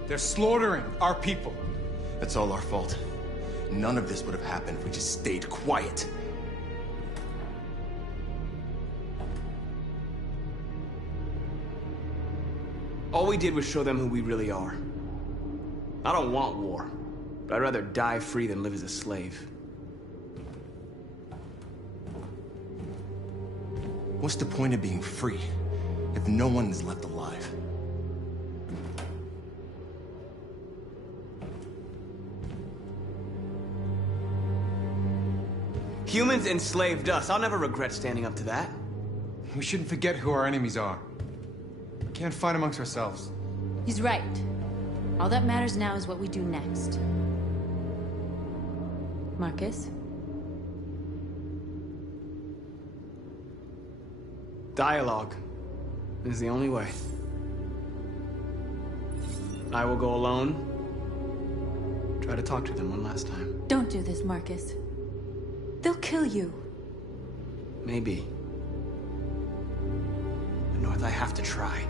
They're slaughtering our people. That's all our fault. None of this would have happened if we just stayed quiet. All we did was show them who we really are. I don't want war, but I'd rather die free than live as a slave. What's the point of being free if no one is left alive? Humans enslaved us. I'll never regret standing up to that. We shouldn't forget who our enemies are. We can't fight amongst ourselves. He's right. All that matters now is what we do next. Marcus? Dialogue is the only way. I will go alone. Try to talk to them one last time. Don't do this, Marcus. They'll kill you. Maybe. But North, I have to try.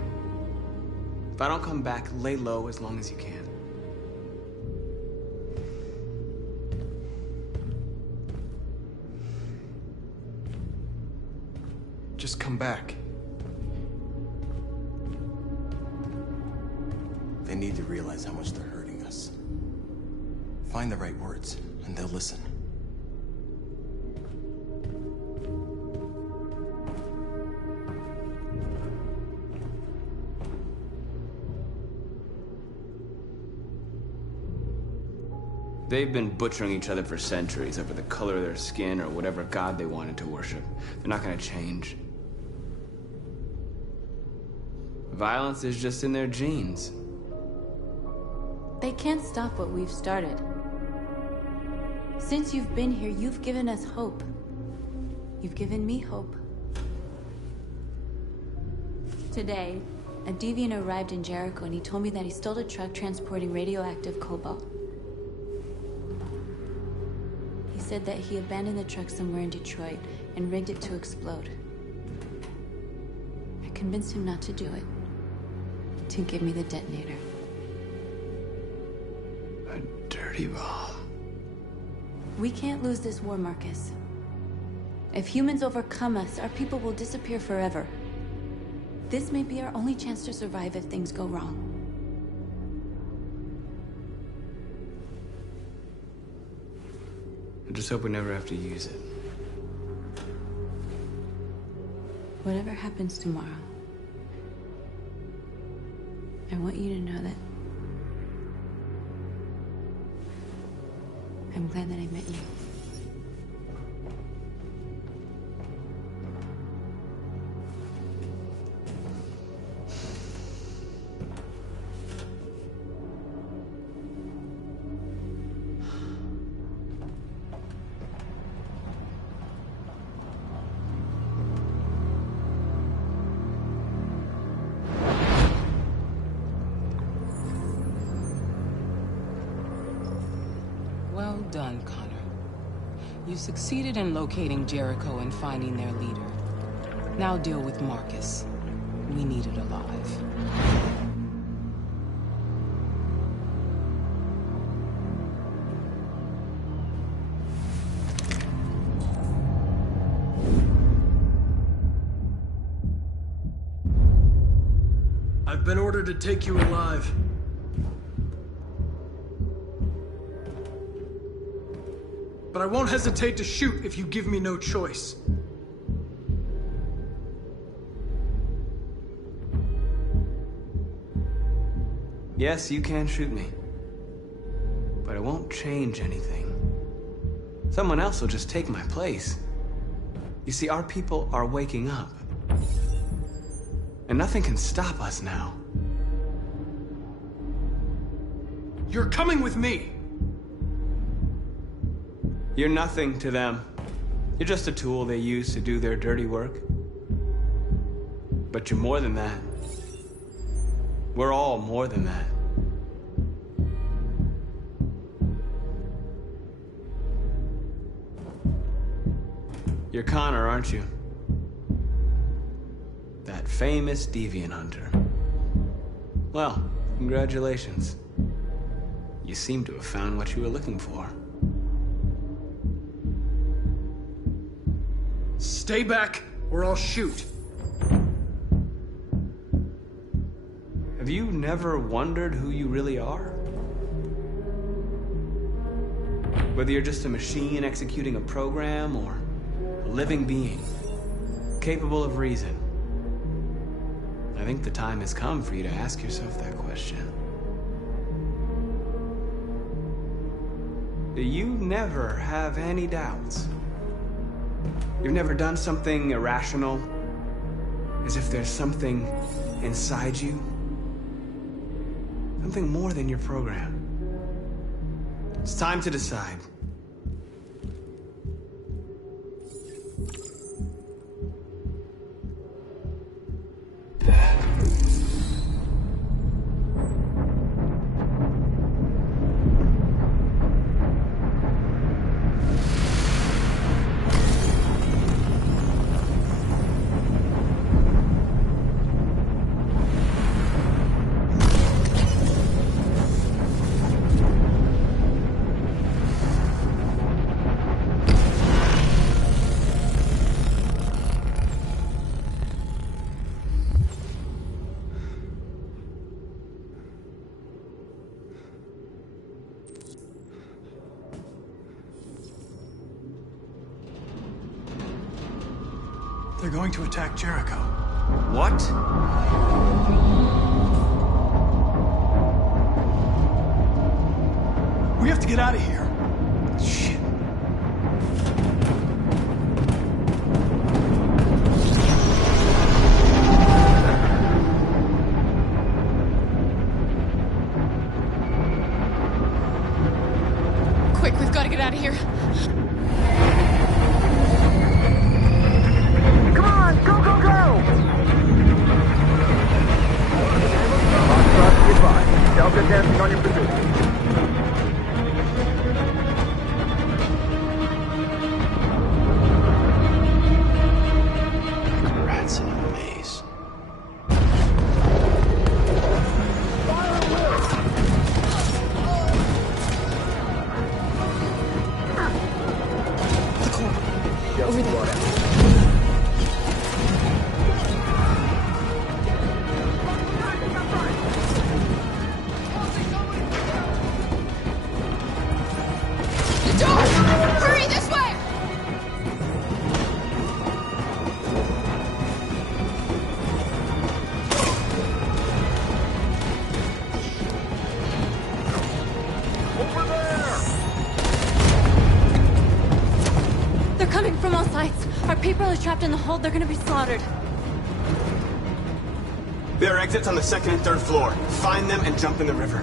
If I don't come back, lay low as long as you can. Just come back. They need to realize how much they're hurting us. Find the right words, and they'll listen. They've been butchering each other for centuries over the color of their skin or whatever god they wanted to worship. They're not gonna change. Violence is just in their genes. They can't stop what we've started. Since you've been here, you've given us hope. You've given me hope. Today, a deviant arrived in Jericho and he told me that he stole a truck transporting radioactive cobalt. He said that he abandoned the truck somewhere in Detroit and rigged it to explode. I convinced him not to do it, to give me the detonator. A dirty ball. We can't lose this war, Marcus. If humans overcome us, our people will disappear forever. This may be our only chance to survive if things go wrong. I just hope we never have to use it. Whatever happens tomorrow, I want you to know that I'm glad that I met you. Well done, Connor. You succeeded in locating Jericho and finding their leader. Now deal with Marcus. We need it alive. I've been ordered to take you alive. But I won't hesitate to shoot if you give me no choice. Yes, you can shoot me. But it won't change anything. Someone else will just take my place. You see, our people are waking up. And nothing can stop us now. You're coming with me! You're nothing to them. You're just a tool they use to do their dirty work. But you're more than that. We're all more than that. You're Connor, aren't you? That famous deviant hunter. Well, congratulations. You seem to have found what you were looking for. Stay back, or I'll shoot. Have you never wondered who you really are? Whether you're just a machine executing a program, or a living being, capable of reason. I think the time has come for you to ask yourself that question. Do you never have any doubts? You've never done something irrational? As if there's something inside you? Something more than your program. It's time to decide. They're going to attack Jericho. What? We have to get out of here. Shit. Quick, we've got to get out of here. Come on, go, go, go! Foxtrot, goodbye. Delta dancing on your position. people are trapped in the hold. They're gonna be slaughtered. There are exits on the second and third floor. Find them and jump in the river.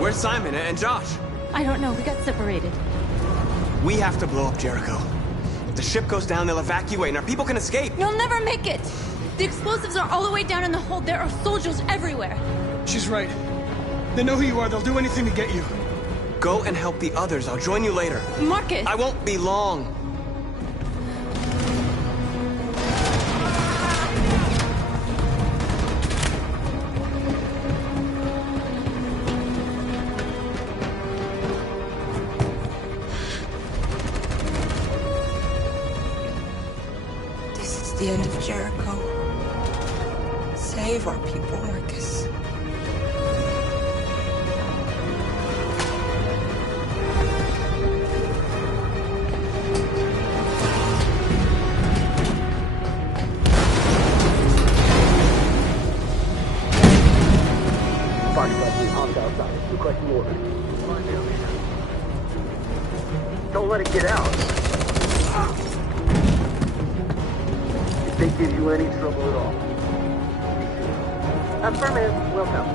Where's Simon and Josh? I don't know. We got separated. We have to blow up Jericho. If the ship goes down, they'll evacuate and our people can escape. You'll never make it! The explosives are all the way down in the hold. There are soldiers everywhere. She's right. They know who you are. They'll do anything to get you. Go and help the others. I'll join you later. Marcus! I won't be long. This is the end of Jericho. Save our people, Marcus. Don't let it get out. If they give you any trouble at all. Affirmative, welcome.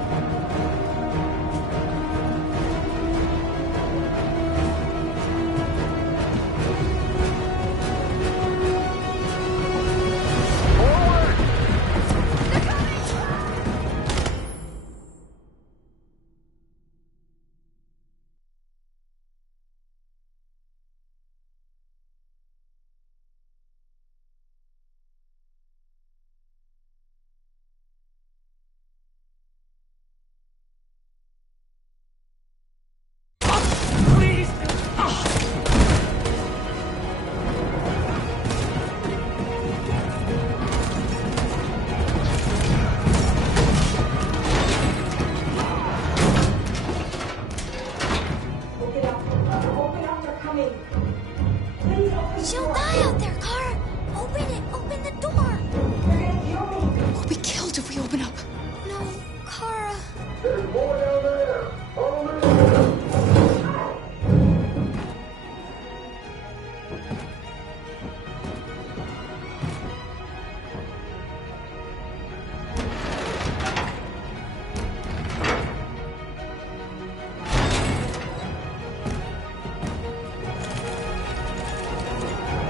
She'll die out there, Kara! Open it! Open the door! They're gonna kill me! We'll be killed if we open up. No, Kara. There's more down there!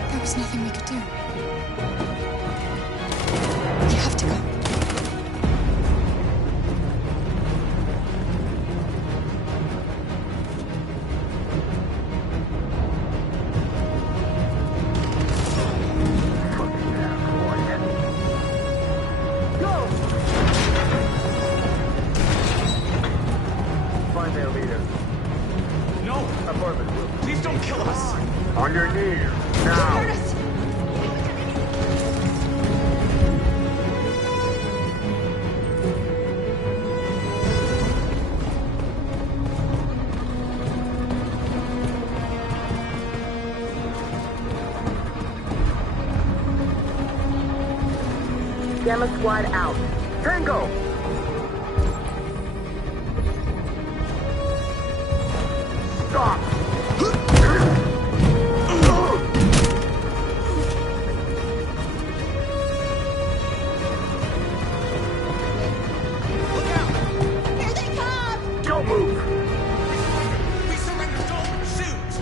There was nothing we could do. We have to go. Find their leader. No! Apartment room. Please don't kill us! On your knees, now! Gamma Squad out. Tango! Stop! Here they come! Don't move! We surrender, don't shoot!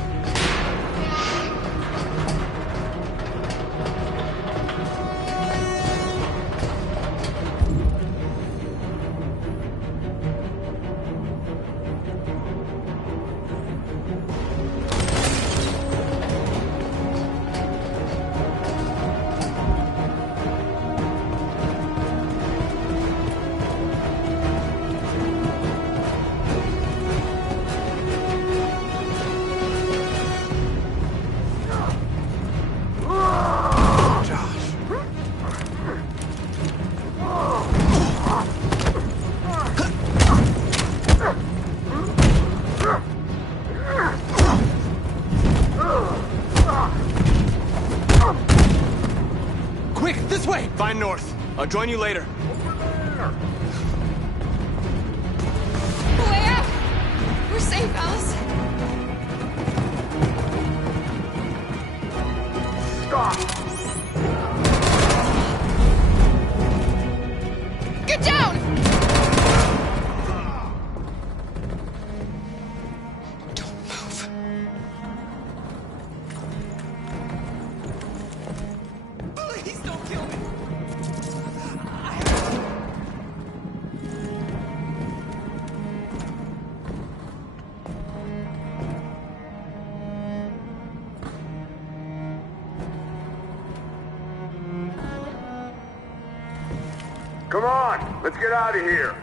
Quick, this way! Find North. I'll join you later. Way out! We're safe, Alice. off! Get down! Please don't kill me! Come on, let's get out of here.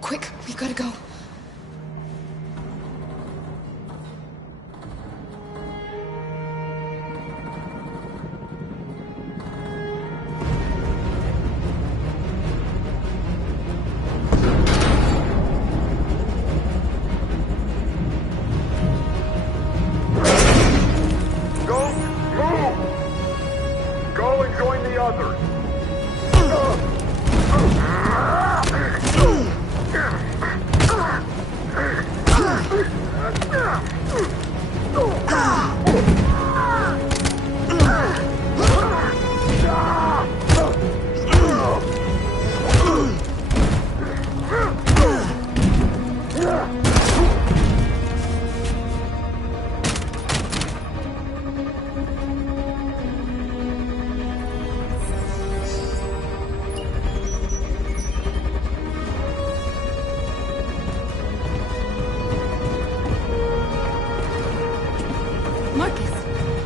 Quick, we gotta go. Go and join the others.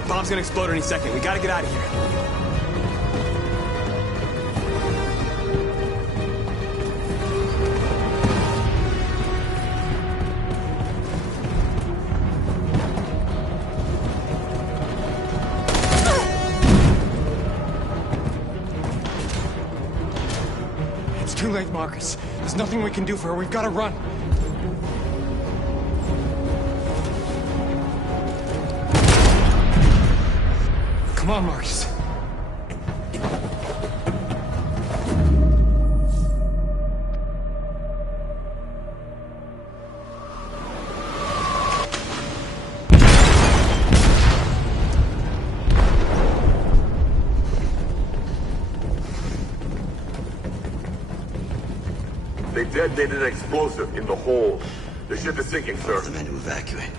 Bomb's gonna explode any second. We gotta get out of here. It's too late, Marcus. There's nothing we can do for her. We've got to run. Come on, Marcus. They detonated an explosive in the hold. The ship is sinking, sir. The men to evacuate.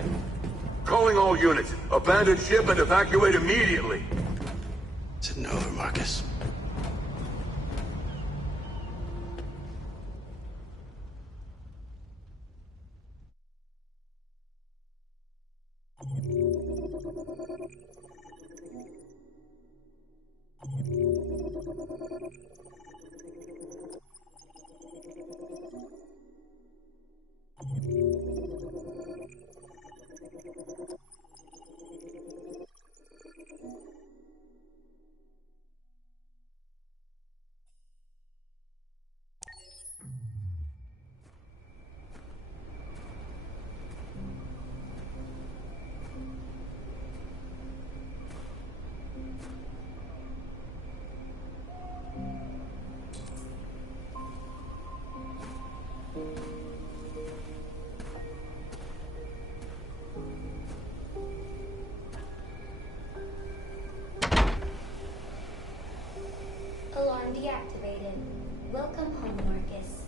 Calling all units. Abandon ship and evacuate immediately. Is it over, Marcus? Alarm deactivated. Welcome home, Marcus.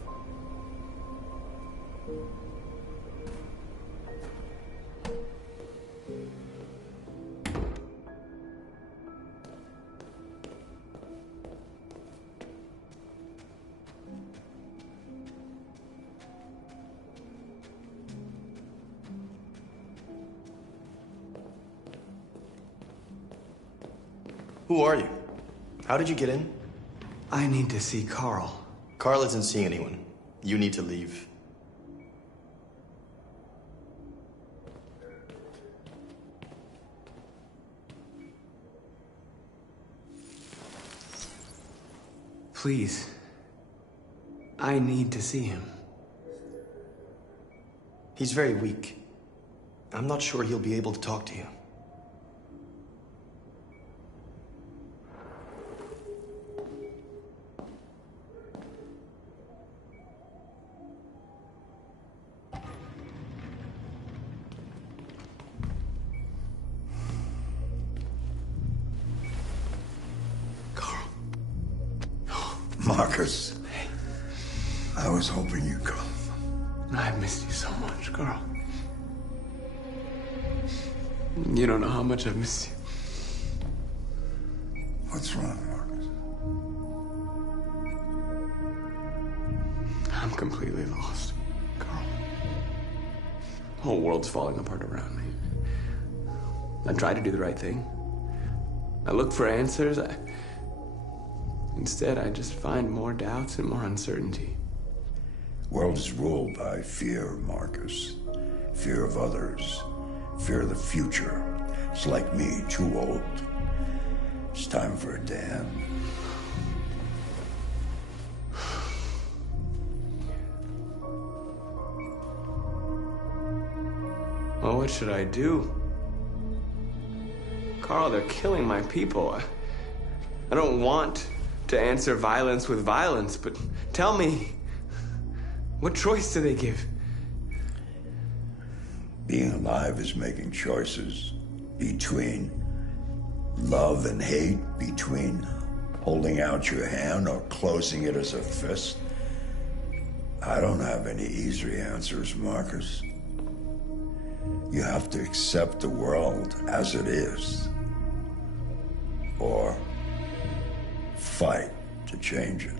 Who are you? How did you get in? I need to see Carl. Carl isn't seeing anyone. You need to leave. Please. I need to see him. He's very weak. I'm not sure he'll be able to talk to you. Marcus. I was hoping you'd come. I've missed you so much, Carl. You don't know how much I've missed you. What's wrong, Marcus? I'm completely lost, Carl. The whole world's falling apart around me. I tried to do the right thing. I look for answers. Instead, I just find more doubts and more uncertainty. World is ruled by fear, Marcus. Fear of others. Fear of the future. It's like me, too old. It's time for a dam. Well, what should I do? Carl, they're killing my people. I don't want to answer violence with violence, but tell me, what choice do they give? Being alive is making choices between love and hate, between holding out your hand or closing it as a fist. I don't have any easy answers, Marcus. You have to accept the world as it is, or fight to change it.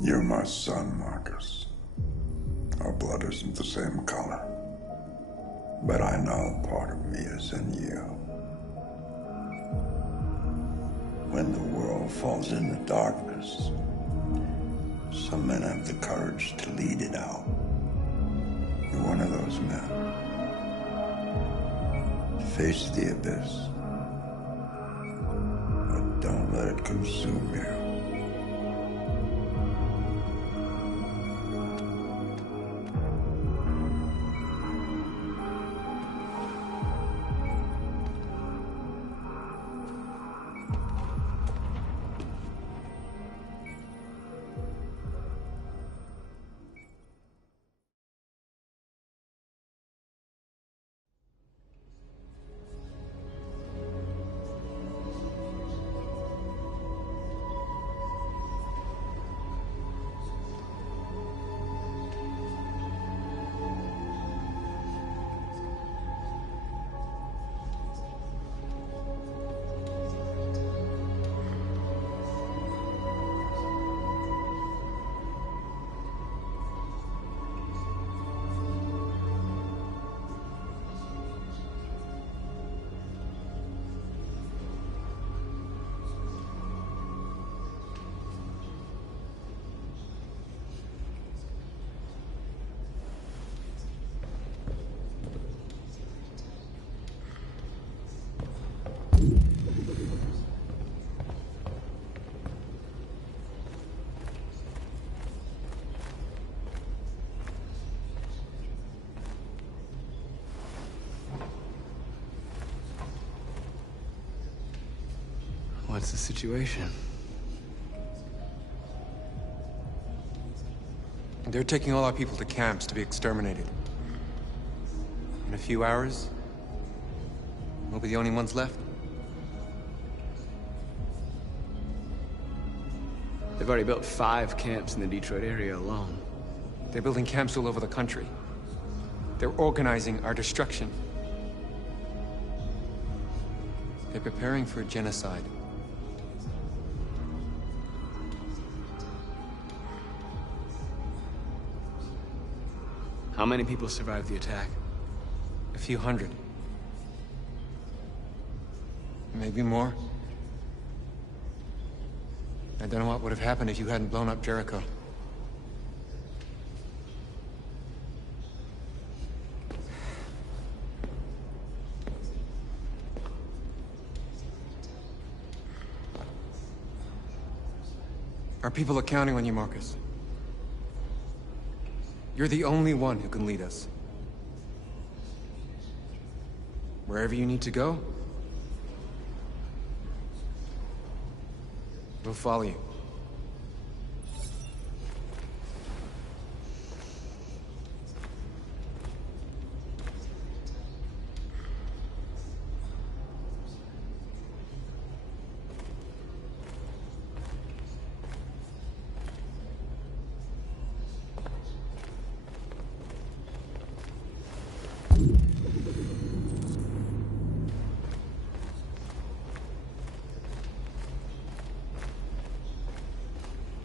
You're my son, Marcus. Our blood isn't the same color, but I know part of me is in you. When the world falls into darkness, some men have the courage to lead it out. You're one of those men. Face the abyss, but don't let it consume you. What's the situation? They're taking all our people to camps to be exterminated. In a few hours, we'll be the only ones left. They've already built 5 camps in the Detroit area alone. They're building camps all over the country. They're organizing our destruction. They're preparing for a genocide. How many people survived the attack? A few hundred. Maybe more. I don't know what would have happened if you hadn't blown up Jericho. Our people are counting on you, Marcus. You're the only one who can lead us. Wherever you need to go, we'll follow you.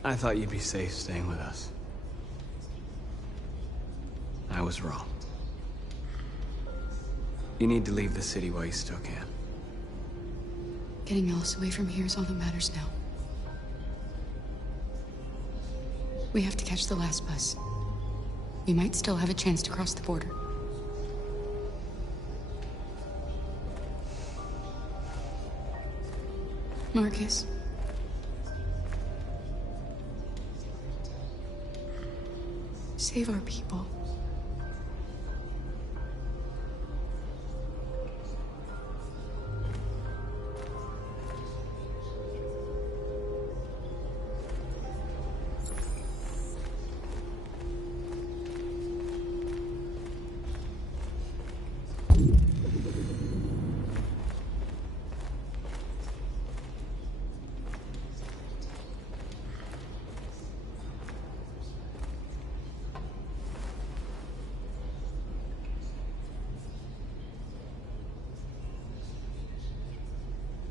I thought you'd be safe staying with us. I was wrong. You need to leave the city while you still can. Getting Alice away from here is all that matters now. We have to catch the last bus. We might still have a chance to cross the border. Marcus. Save our people.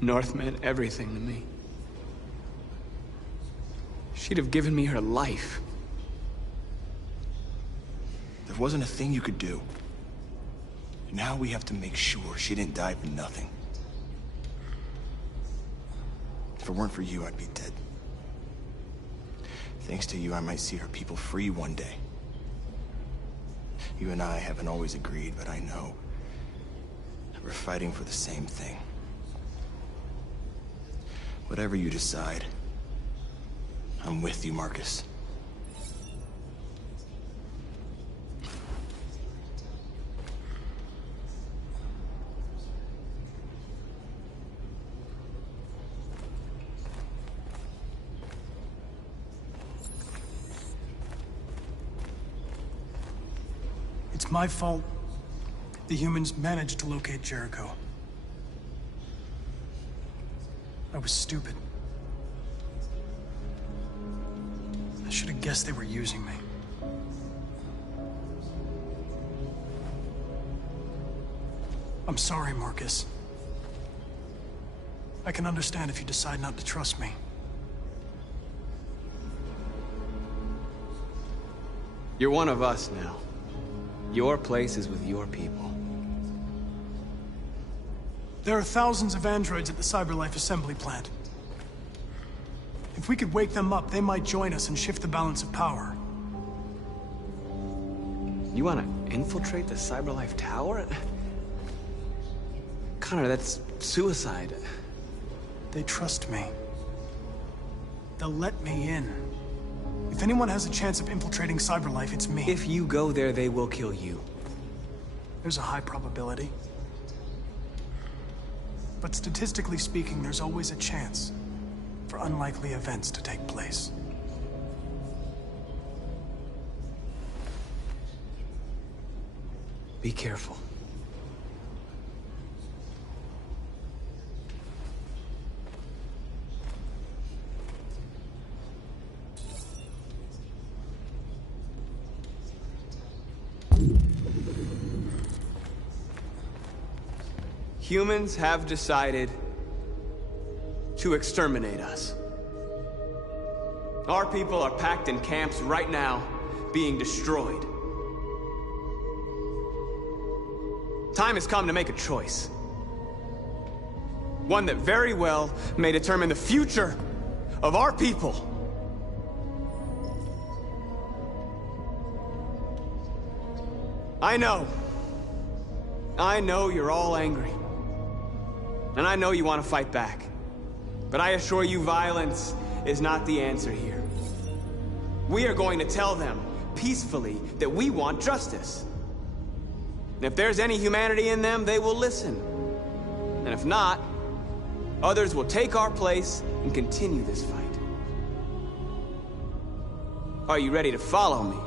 North meant everything to me. She'd have given me her life. There wasn't a thing you could do. Now we have to make sure she didn't die for nothing. If it weren't for you, I'd be dead. Thanks to you, I might see her people free one day. You and I haven't always agreed, but I know that we're fighting for the same thing. Whatever you decide, I'm with you, Marcus. It's my fault the humans managed to locate Jericho. I was stupid. I should have guessed they were using me. I'm sorry, Marcus. I can understand if you decide not to trust me. You're one of us now. Your place is with your people. There are thousands of androids at the CyberLife assembly plant. If we could wake them up, they might join us and shift the balance of power. You want to infiltrate the CyberLife tower? Connor, that's suicide. They trust me. They'll let me in. If anyone has a chance of infiltrating CyberLife, it's me. If you go there, they will kill you. There's a high probability. But statistically speaking, there's always a chance for unlikely events to take place. Be careful. Humans have decided to exterminate us. Our people are packed in camps right now, being destroyed. Time has come to make a choice. One that very well may determine the future of our people. I know you're all angry. And I know you want to fight back. But I assure you, violence is not the answer here. We are going to tell them, peacefully, that we want justice. And if there's any humanity in them, they will listen. And if not, others will take our place and continue this fight. Are you ready to follow me?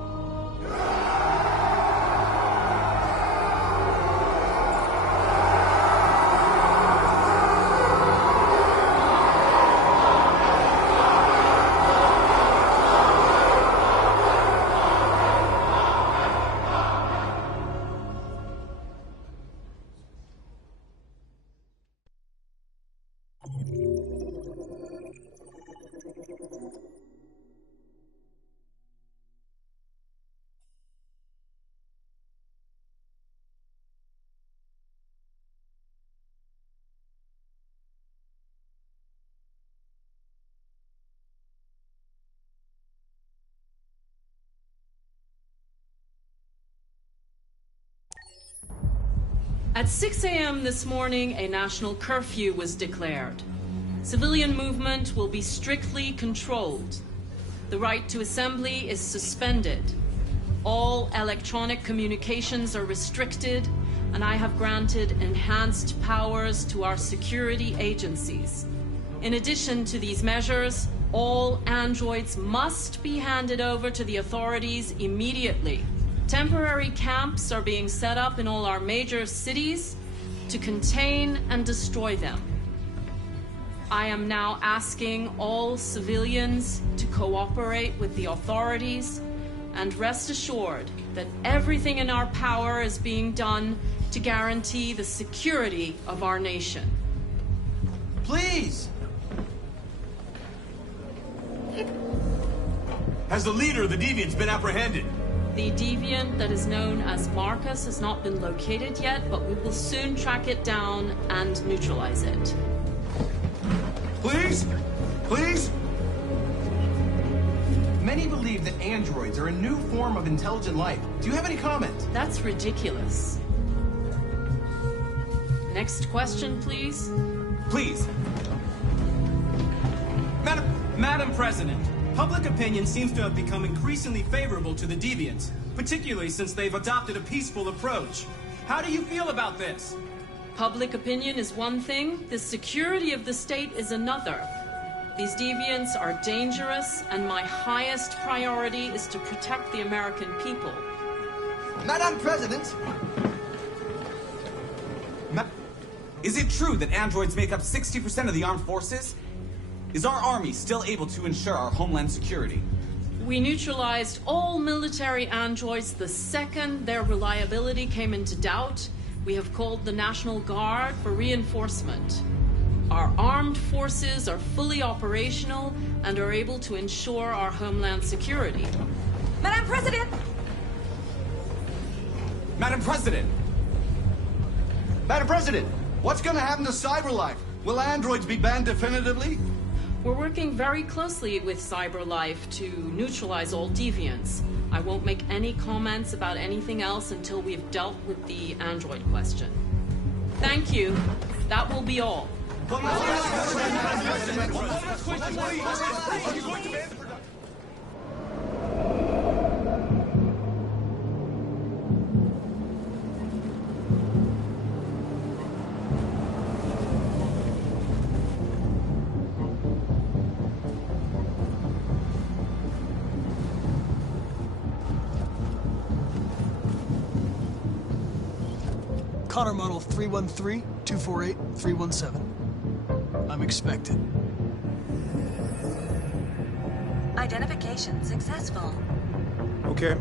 At 6 a.m. this morning, a national curfew was declared. Civilian movement will be strictly controlled. The right to assembly is suspended. All electronic communications are restricted, and I have granted enhanced powers to our security agencies. In addition to these measures, all androids must be handed over to the authorities immediately. Temporary camps are being set up in all our major cities to contain and destroy them. I am now asking all civilians to cooperate with the authorities, and rest assured that everything in our power is being done to guarantee the security of our nation. Please! Has the leader of the Deviants been apprehended? The deviant that is known as Marcus has not been located yet, but we will soon track it down and neutralize it. Please? Please? Many believe that androids are a new form of intelligent life. Do you have any comment? That's ridiculous. Next question, please. Please. Madam President, public opinion seems to have become increasingly favorable to the Deviants, particularly since they've adopted a peaceful approach. How do you feel about this? Public opinion is one thing, the security of the state is another. These deviants are dangerous, and my highest priority is to protect the American people. Madam President! Is it true that androids make up 60% of the armed forces? Is our army still able to ensure our homeland security? We neutralized all military androids the second their reliability came into doubt. We have called the National Guard for reinforcement. Our armed forces are fully operational and are able to ensure our homeland security. Madam President! Madam President! Madam President, what's gonna happen to CyberLife? Will androids be banned definitively? We're working very closely with CyberLife to neutralize all deviants. I won't make any comments about anything else until we've dealt with the android question. Thank you. That will be all. Connor Model 313-248-317. I'm expected. Identification successful. Okay.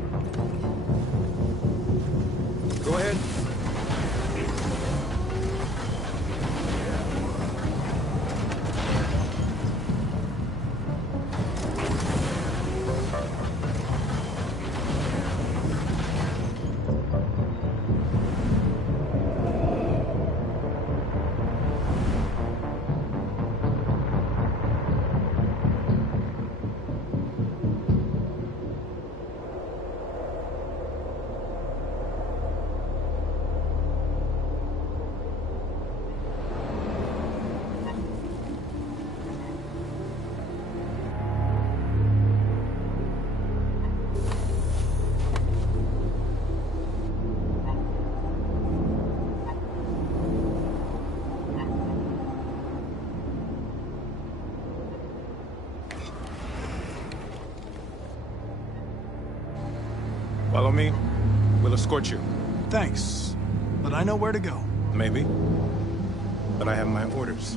Go ahead. Follow me. We'll escort you. Thanks, but I know where to go. Maybe. But I have my orders.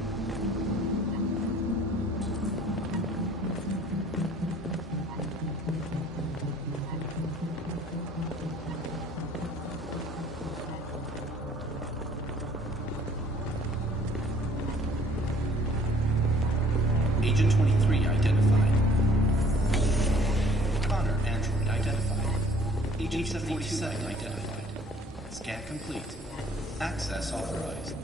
Agent 23 identified. Connor, android identified. Agent 47 identified. Scan complete. Access authorized.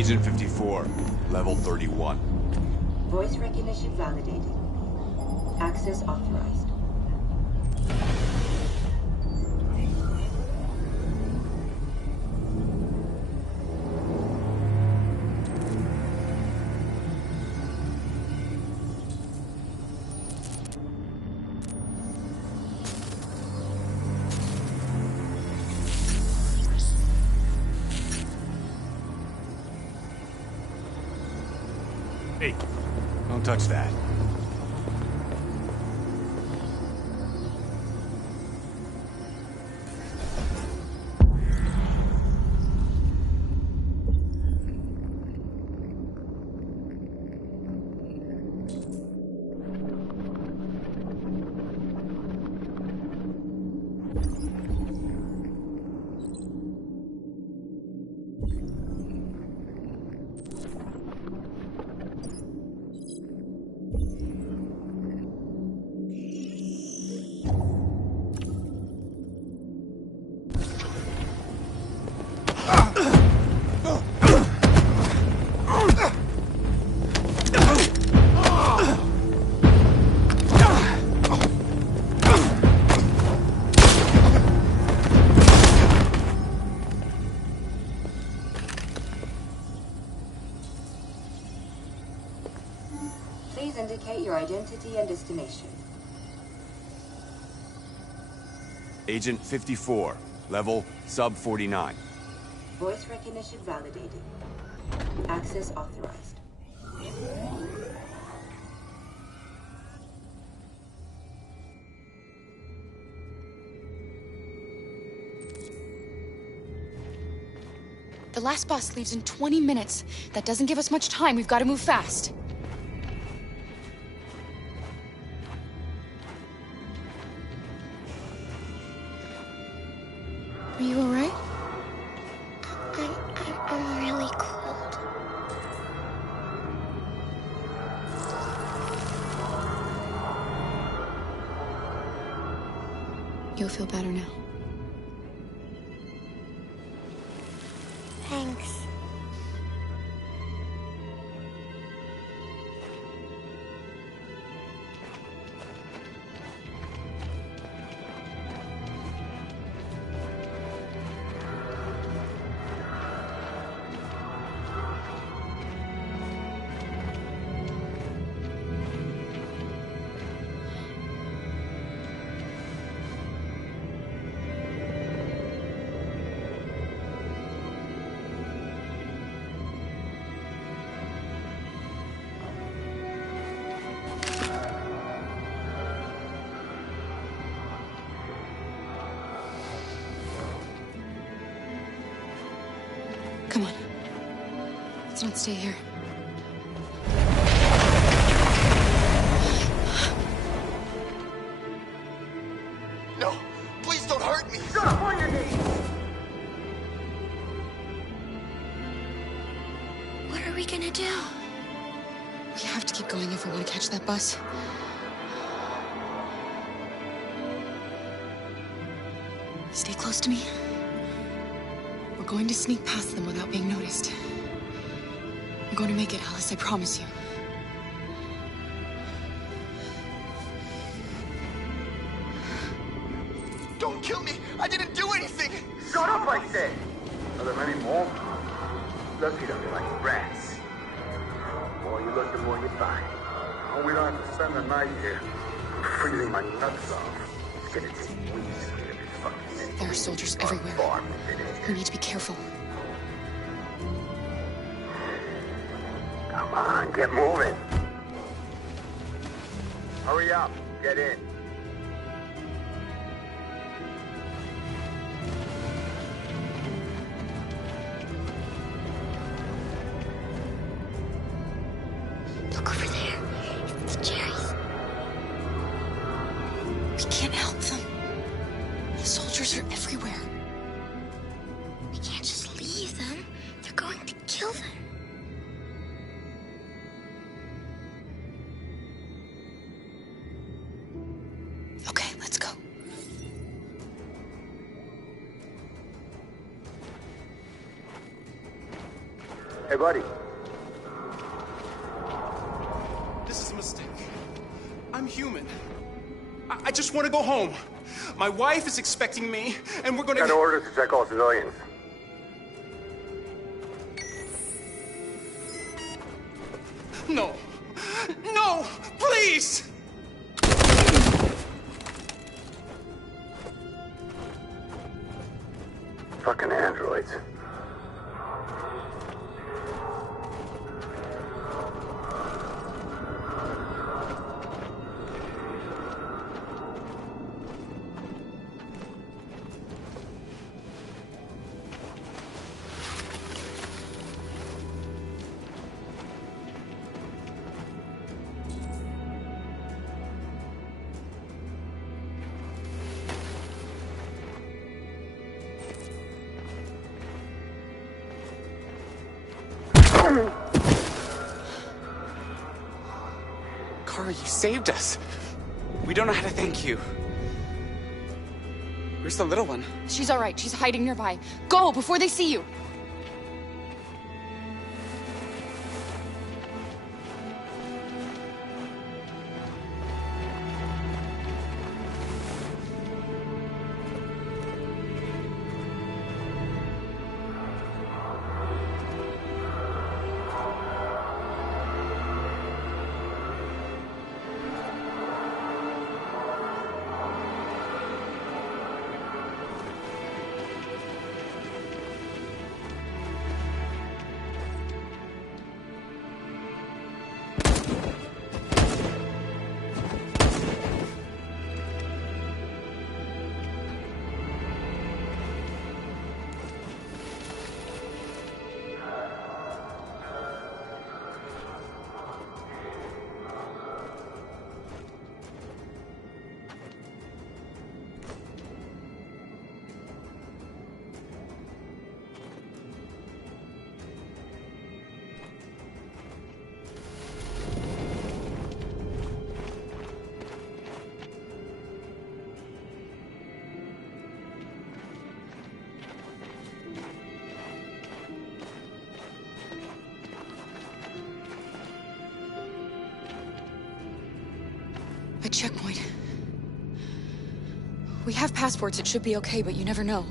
Agent 54, level 31. Voice recognition validated. Access authorized. Hey, don't touch that. Please indicate your identity and destination. Agent 54, level sub 49. Voice recognition validated. Access authorized. The last bus leaves in 20 minutes. That doesn't give us much time. We've got to move fast. Are you all right? I'm really cold. You'll feel better now. Thanks. Come on. Let's not stay here. No! Please don't hurt me! Stop on your knees! What are we gonna do? We have to keep going if we want to catch that bus. Stay close to me. We're going to sneak past them without being noticed. We're going to make it, Alice, I promise you. Don't kill me! I didn't do anything! Shut up, I said! Are there many more? Lucky to be like rats. The more you look, the more you find. Oh, we don't have to spend the night here. I'm freezing my nuts off. It's gonna take weeks to get this fucking city. There are soldiers everywhere. We need to be careful. Come on, get moving. Hurry up, get in. Look over there. It's the Jerry's. We can't help them. The soldiers are everywhere. We can't just leave them. They're going to kill them. Okay, let's go. Hey, buddy. This is a mistake. I'm human. I just want to go home. My wife is expecting me, and we're gonna... Got orders to check all civilians. No. No! Please! Fucking androids. Kara, you saved us. We don't know how to thank you. Where's the little one? She's all right. She's hiding nearby. Go before they see you. A checkpoint. We have passports, it should be okay, but you never know.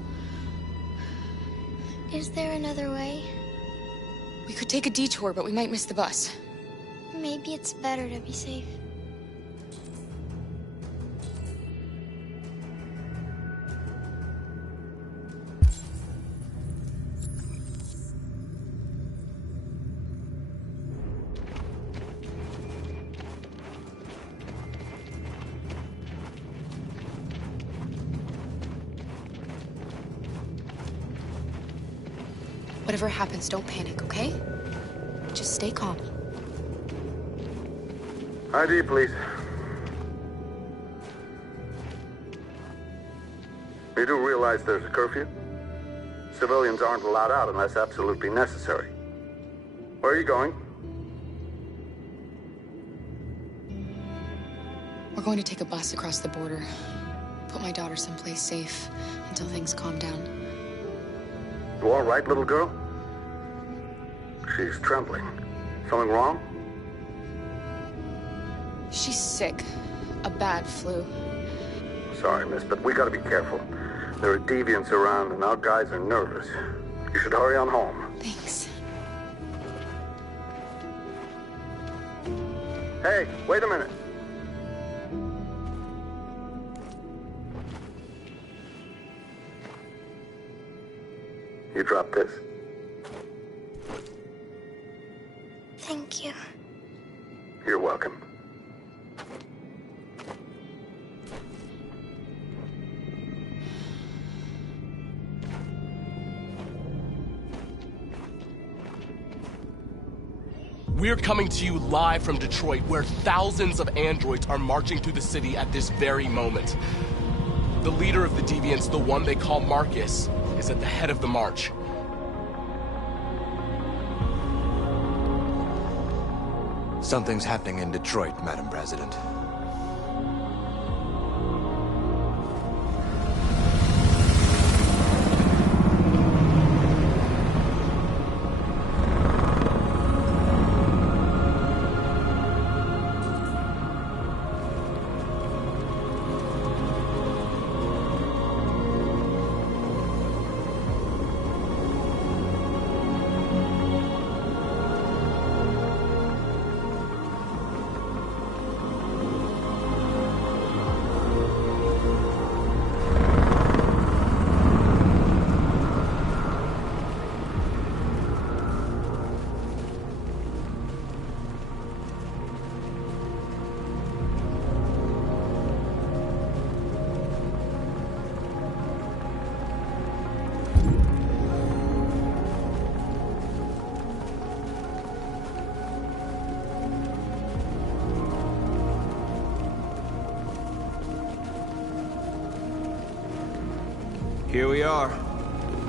Is there another way? We could take a detour, but we might miss the bus. Maybe it's better to be safe. Whatever happens, don't panic, okay? Just stay calm. ID, please. You do realize there's a curfew? Civilians aren't allowed out unless absolutely necessary. Where are you going? We're going to take a bus across the border. Put my daughter someplace safe until things calm down. You all right, little girl? She's trembling. Something wrong? She's sick. A bad flu. Sorry, miss, but we gotta be careful. There are deviants around and our guys are nervous. You should hurry on home. Thanks. Hey, wait a minute. You dropped this. Thank you. You're welcome. We're coming to you live from Detroit, where thousands of androids are marching through the city at this very moment. The leader of the Deviants, the one they call Marcus, is at the head of the march. Something's happening in Detroit, Madam President. Here we are.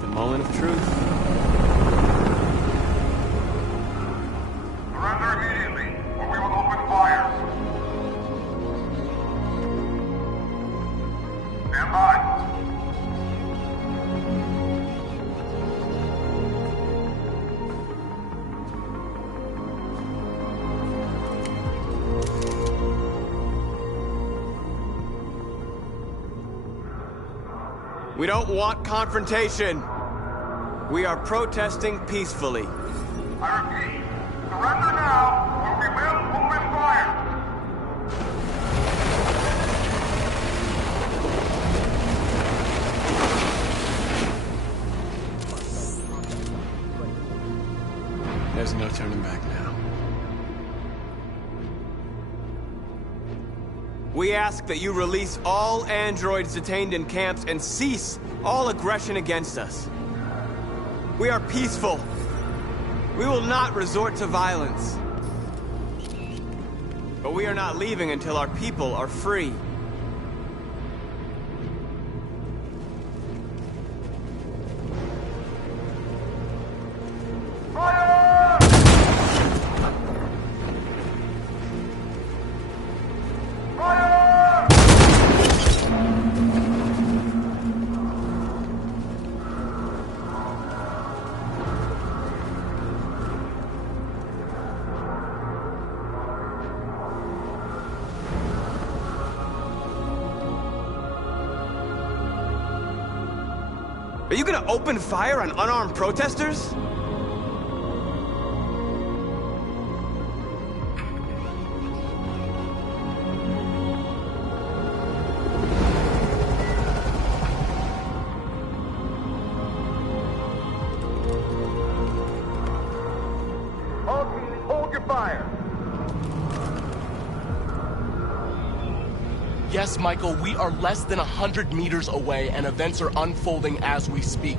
The moment of truth. Surrender immediately, or we will open fire. Stand by. We don't want confrontation. We are protesting peacefully. I repeat, surrender now, or we will open fire. There's no turning back now. We ask that you release all androids detained in camps and cease all aggression against us. We are peaceful. We will not resort to violence. But we are not leaving until our people are free. Are you gonna open fire on unarmed protesters? All teams, hold your fire. Yes, Michael, we are less than 100 meters away and events are unfolding as we speak.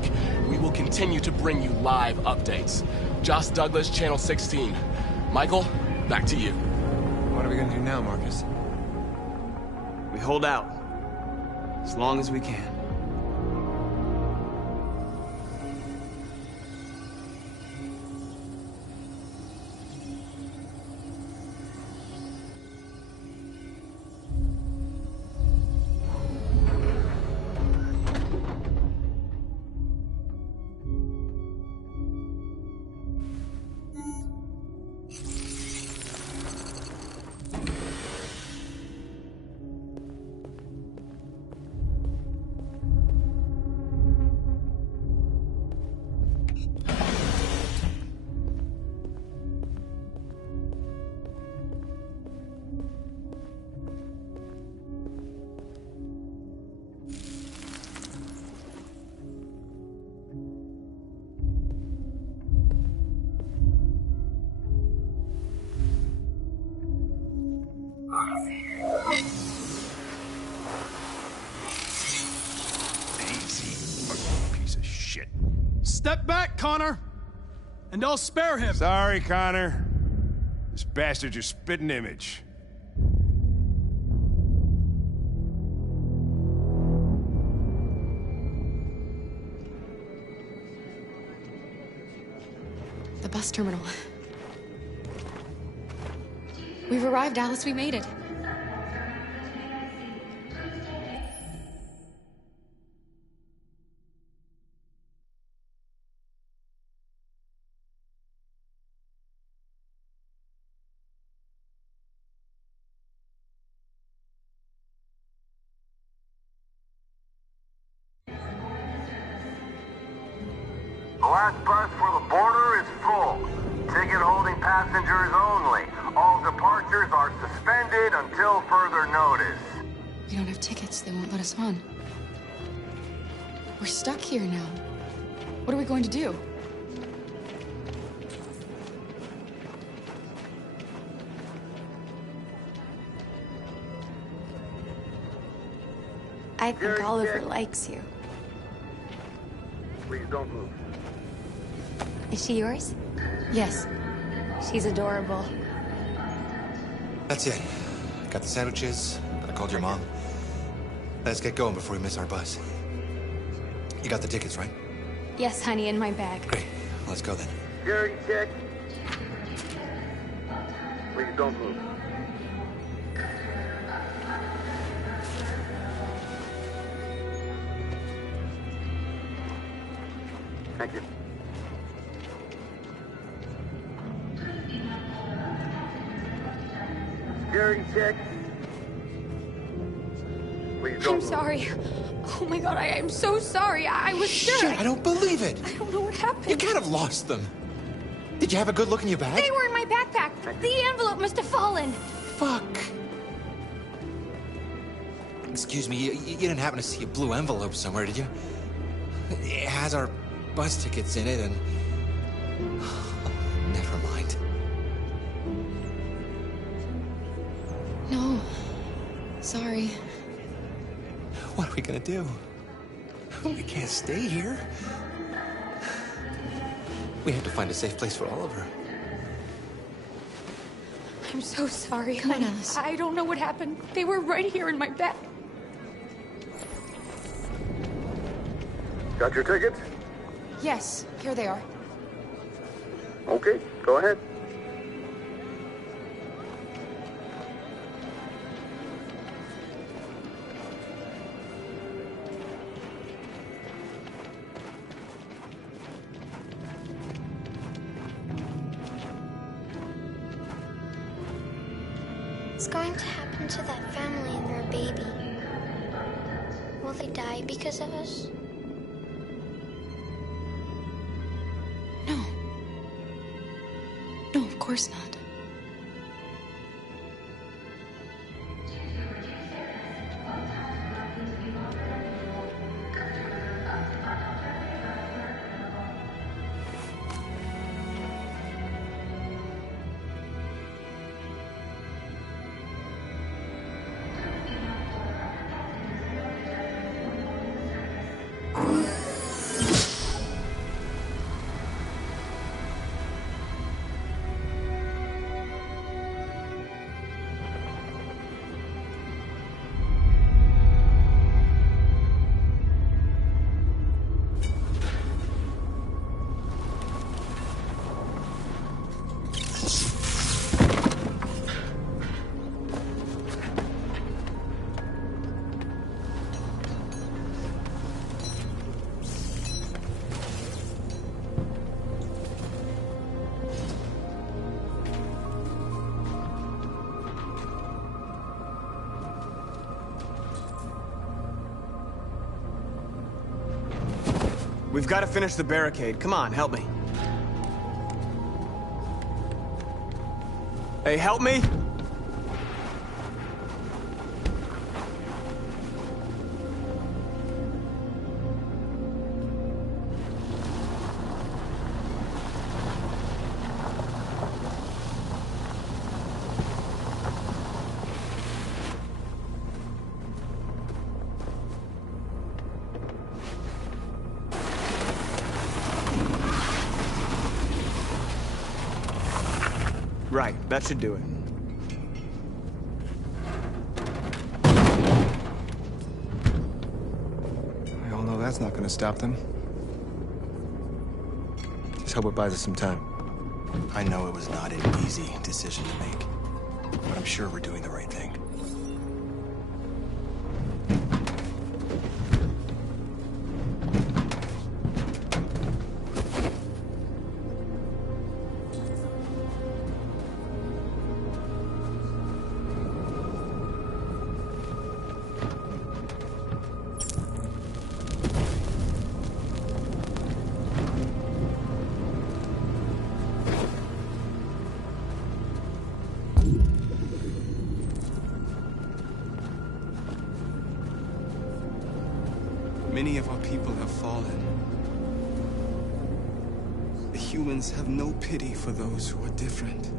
We will continue to bring you live updates. Josh Douglas, Channel 16. Michael, back to you. What are we gonna do now, Marcus? We hold out. As long as we can. Piece of shit. Step back, Connor! And I'll spare him! Sorry, Connor. This bastard's your spitting image. The bus terminal. We've arrived, Alice. We made it. The last bus for the border is full. Ticket-holding passengers only. All departures are suspended until further notice. We don't have tickets. They won't let us on. We're stuck here now. What are we going to do? I think Oliver likes you. Please don't move. Is she yours? Yes. She's adorable. That's it. Got the sandwiches, but I called your mom. Let's get going before we miss our bus. You got the tickets, right? Yes, honey, in my bag. Great. Let's go then. Security check. Please don't move. Thank you. Security check. Please don't I'm move. sorry. Oh my god, I am so sorry. I was sure. Shit, I don't believe it. I don't know what happened. You can't have lost them. Did you have a good look in your bag? They were in my backpack. The envelope must have fallen. Fuck. Excuse me, you didn't happen to see a blue envelope somewhere, did you? It has our bus tickets in it, and... Never mind. No. Sorry. What are we gonna do? We can't stay here. We have to find a safe place for Oliver. I'm so sorry. Come on, Alice. I don't know what happened. They were right here in my bag. Got your tickets? Yes, here they are. Okay, go ahead. What's going to happen to that family and their baby? Will they die because of us? No. No, of course not. We've got to finish the barricade. Come on, help me. Hey, help me! Right, that should do it. We all know that's not gonna stop them. Just hope it buys us some time. I know it was not an easy decision to make, but I'm sure we're doing the right thing. Many of our people have fallen. The humans have no pity for those who are different.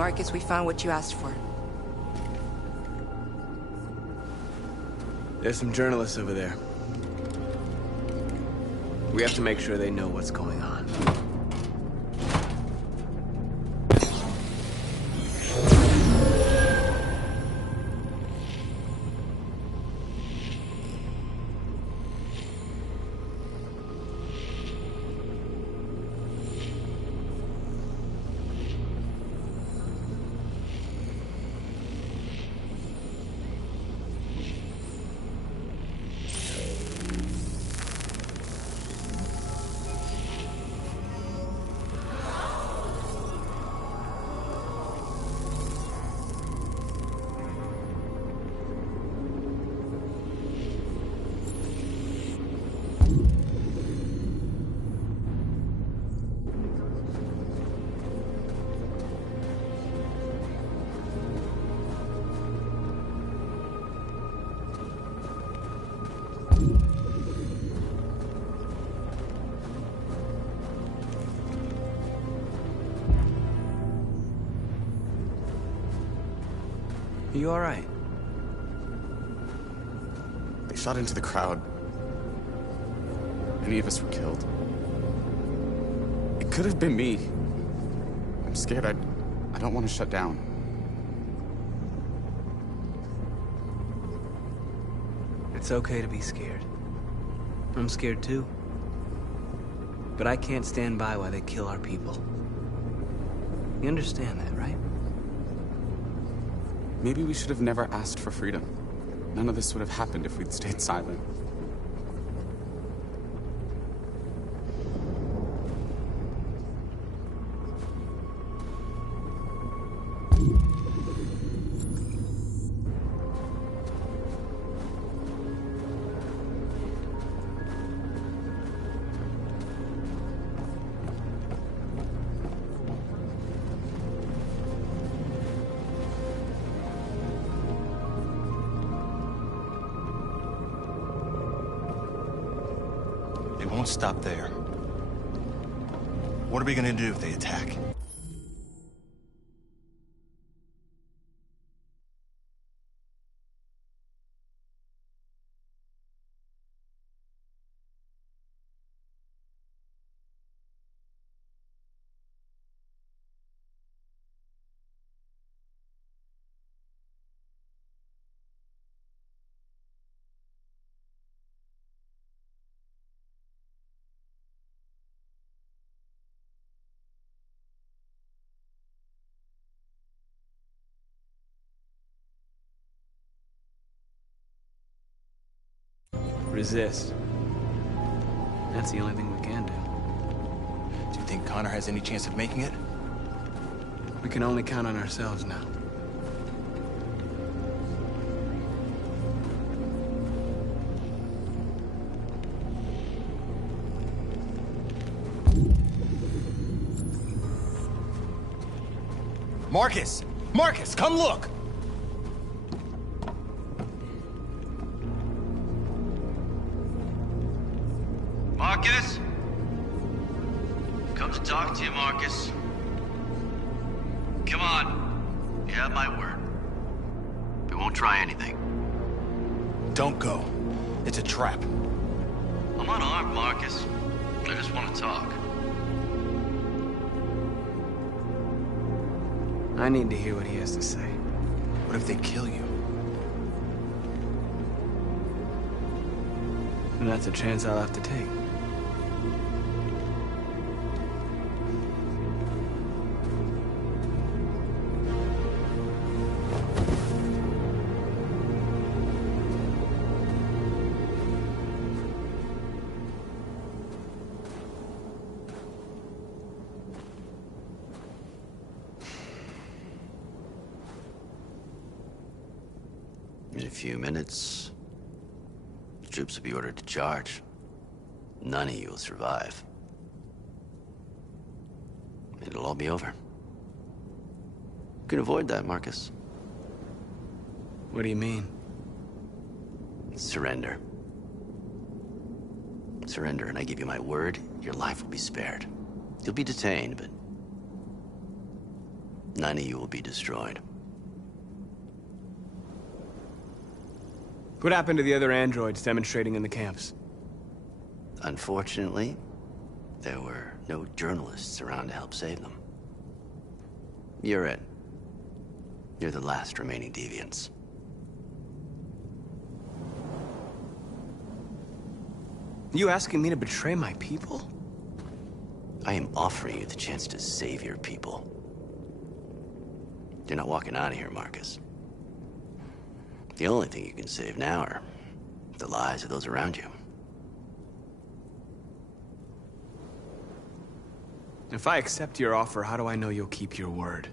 Marcus, we found what you asked for. There's some journalists over there. We have to make sure they know what's going on. Are you all right? They shot into the crowd. Many of us were killed. It could have been me. I'm scared. I don't want to shut down. It's okay to be scared. I'm scared too. But I can't stand by while they kill our people. You understand that, right? Maybe we should have never asked for freedom. None of this would have happened if we'd stayed silent. Won't stop there. What are we gonna do if they attack? Resist. That's the only thing we can do. Do you think Connor has any chance of making it? We can only count on ourselves now. Marcus! Marcus, come look! Marcus? Come to talk to you, Marcus. Come on. You have my word. We won't try anything. Don't go. It's a trap. I'm unarmed, Marcus. I just want to talk. I need to hear what he has to say. What if they kill you? And that's a chance I'll have to take. In a few minutes, the troops will be ordered to charge. None of you will survive. It'll all be over. You can avoid that, Marcus. What do you mean? Surrender. Surrender, and I give you my word, your life will be spared. You'll be detained, but None of you will be destroyed. What happened to the other androids demonstrating in the camps? Unfortunately, there were no journalists around to help save them. You're it. You're the last remaining deviants. You asking me to betray my people? I am offering you the chance to save your people. You're not walking out of here, Marcus. The only thing you can save now are the lives of those around you. If I accept your offer, how do I know you'll keep your word?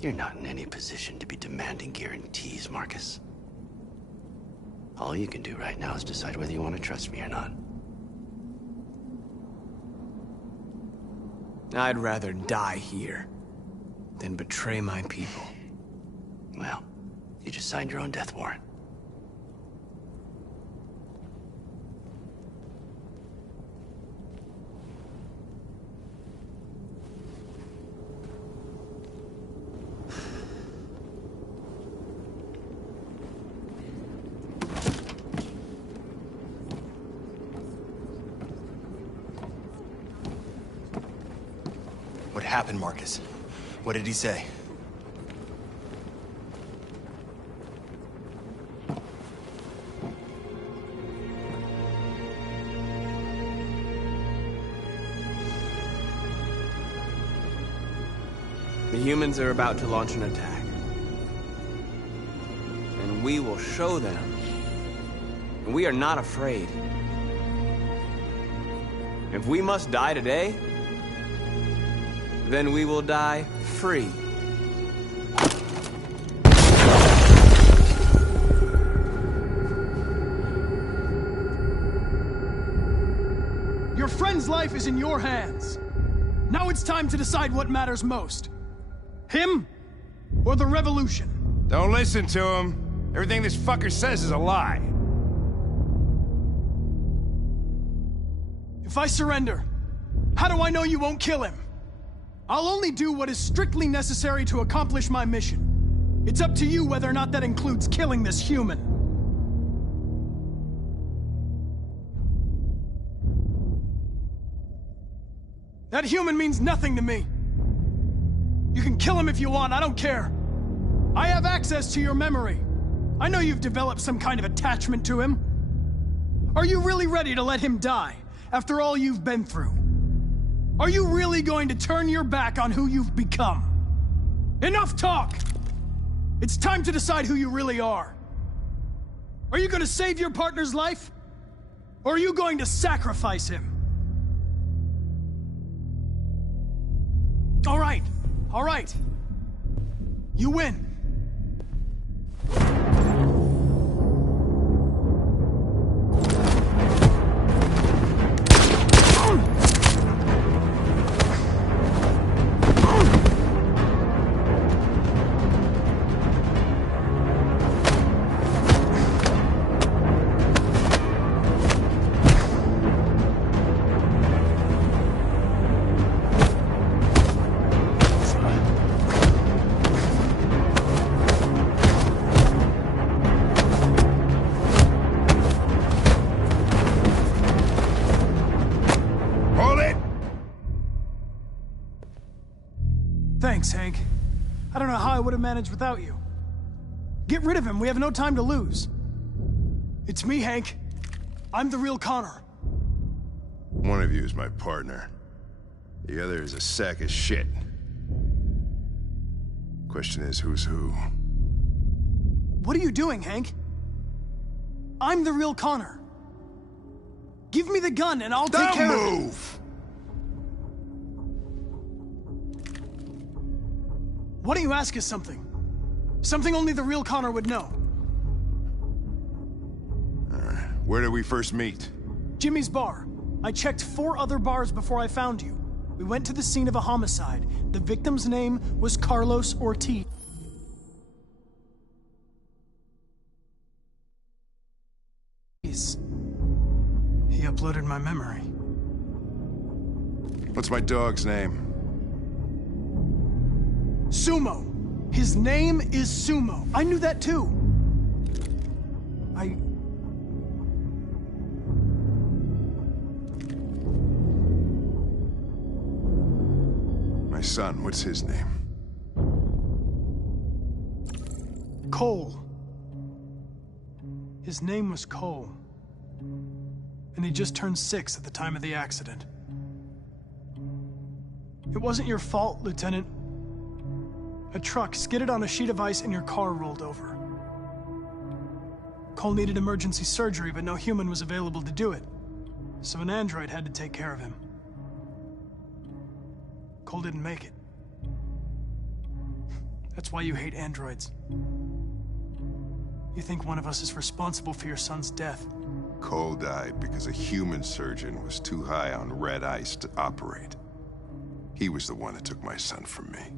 You're not in any position to be demanding guarantees, Marcus. All you can do right now is decide whether you want to trust me or not. I'd rather die here than betray my people. Well, you just signed your own death warrant. What happened, Marcus? What did he say? The humans are about to launch an attack. And we will show them. We are not afraid. If we must die today, then we will die free. Your friend's life is in your hands. Now it's time to decide what matters most. Him or the revolution? Don't listen to him. Everything this fucker says is a lie. If I surrender, how do I know you won't kill him? I'll only do what is strictly necessary to accomplish my mission. It's up to you whether or not that includes killing this human. That human means nothing to me. You can kill him if you want, I don't care. I have access to your memory. I know you've developed some kind of attachment to him. Are you really ready to let him die after all you've been through? Are you really going to turn your back on who you've become? Enough talk! It's time to decide who you really are. Are you going to save your partner's life? Or are you going to sacrifice him? All right. You win. Thanks, Hank. I don't know how I would have managed without you. Get rid of him, we have no time to lose. It's me, Hank. I'm the real Connor. One of you is my partner. The other is a sack of shit. Question is, who's who? What are you doing, Hank? I'm the real Connor. Give me the gun and I'll take care of it. Don't move! Why don't you ask us something? Something only the real Connor would know. Where did we first meet? Jimmy's bar. I checked 4 other bars before I found you. We went to the scene of a homicide. The victim's name was Carlos Ortiz. He uploaded my memory. What's my dog's name? Sumo. His name is Sumo. I knew that too. My son, what's his name? Cole. His name was Cole. And he just turned 6 at the time of the accident. It wasn't your fault, Lieutenant. A truck skidded on a sheet of ice and your car rolled over. Cole needed emergency surgery, but no human was available to do it. So an android had to take care of him. Cole didn't make it. That's why you hate androids. You think one of us is responsible for your son's death. Cole died because a human surgeon was too high on red ice to operate. He was the one that took my son from me.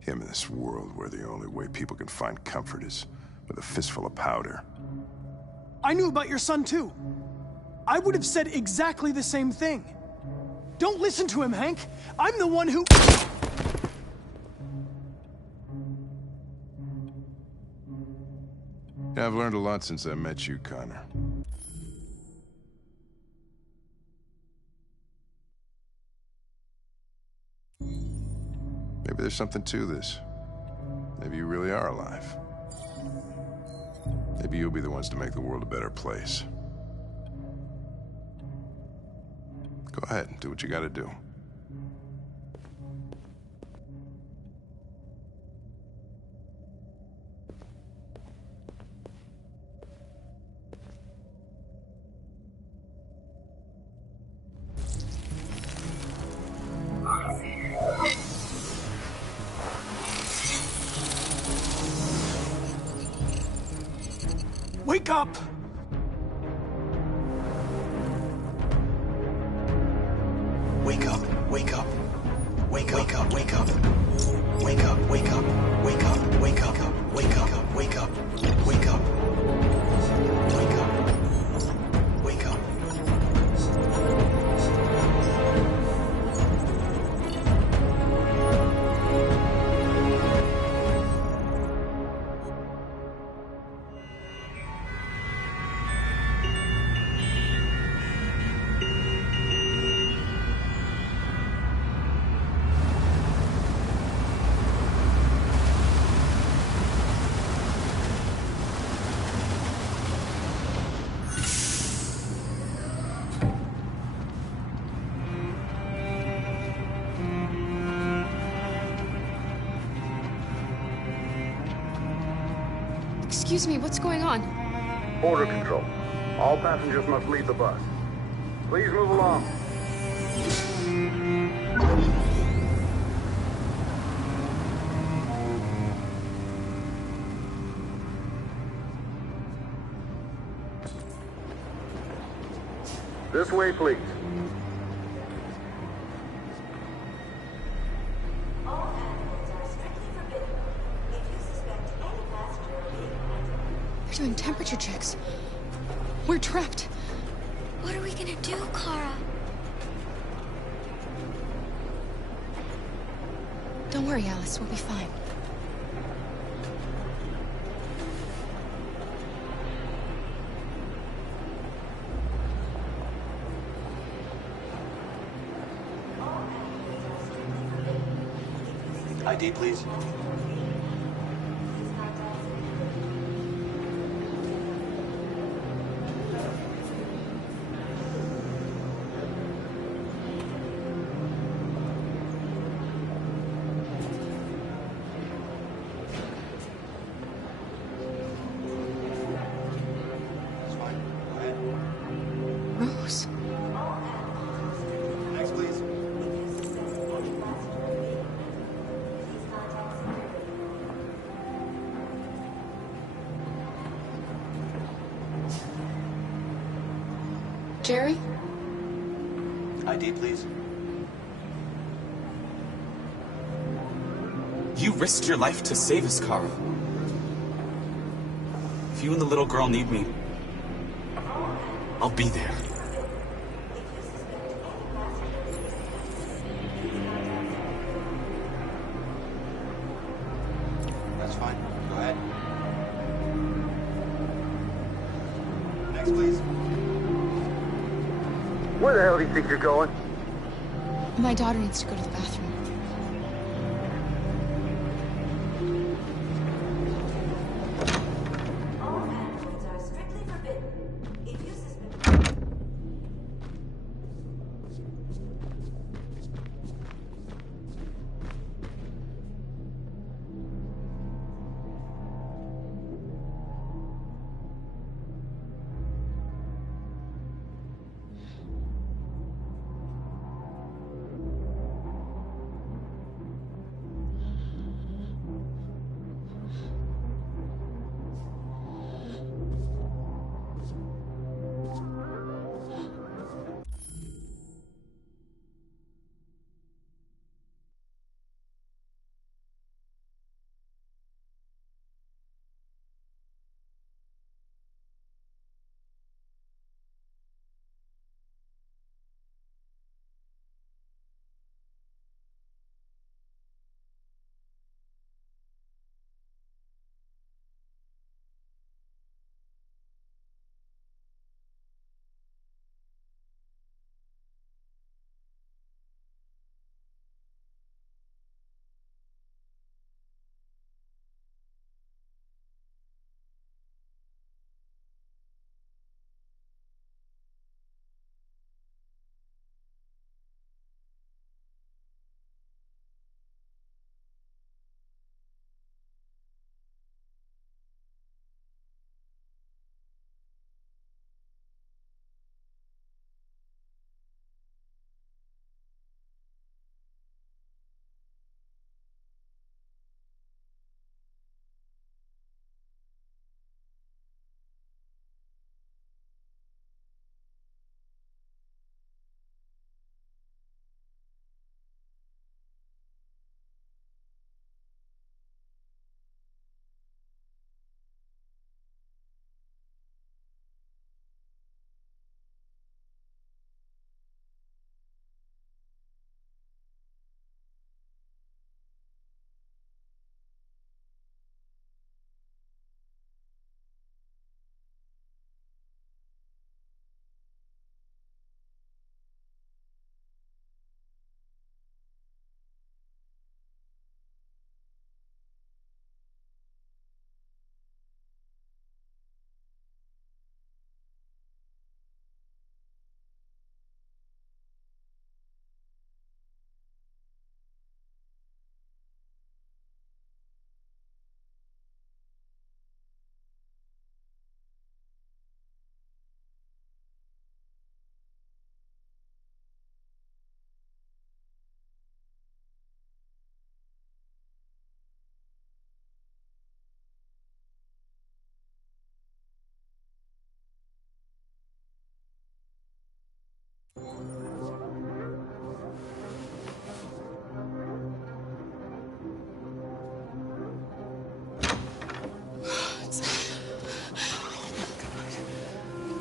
Him in this world where the only way people can find comfort is with a fistful of powder. I knew about your son too. I would have said exactly the same thing. Don't listen to him, Hank. I'm the one who... Yeah, I've learned a lot since I met you, Connor. Maybe there's something to this. Maybe you really are alive. Maybe you'll be the ones to make the world a better place. Go ahead and do what you gotta do. Wake up! Wake up, wake up. Wake up, wake up, wake up. Wake up, wake up, wake up, wake up, wake up, wake up, wake up. Wake up. Wake up. Excuse me, what's going on? Border control. All passengers must leave the bus. Please move along. This way, please. They're doing temperature checks. We're trapped. What are we gonna do, Kara? Don't worry, Alice. We'll be fine. ID, please. Rose. Next, please. Jerry? ID, please. You risked your life to save us, Carl. If you and the little girl need me, I'll be there. Thanks, please. Where the hell do you think you're going? My daughter needs to go to the bathroom.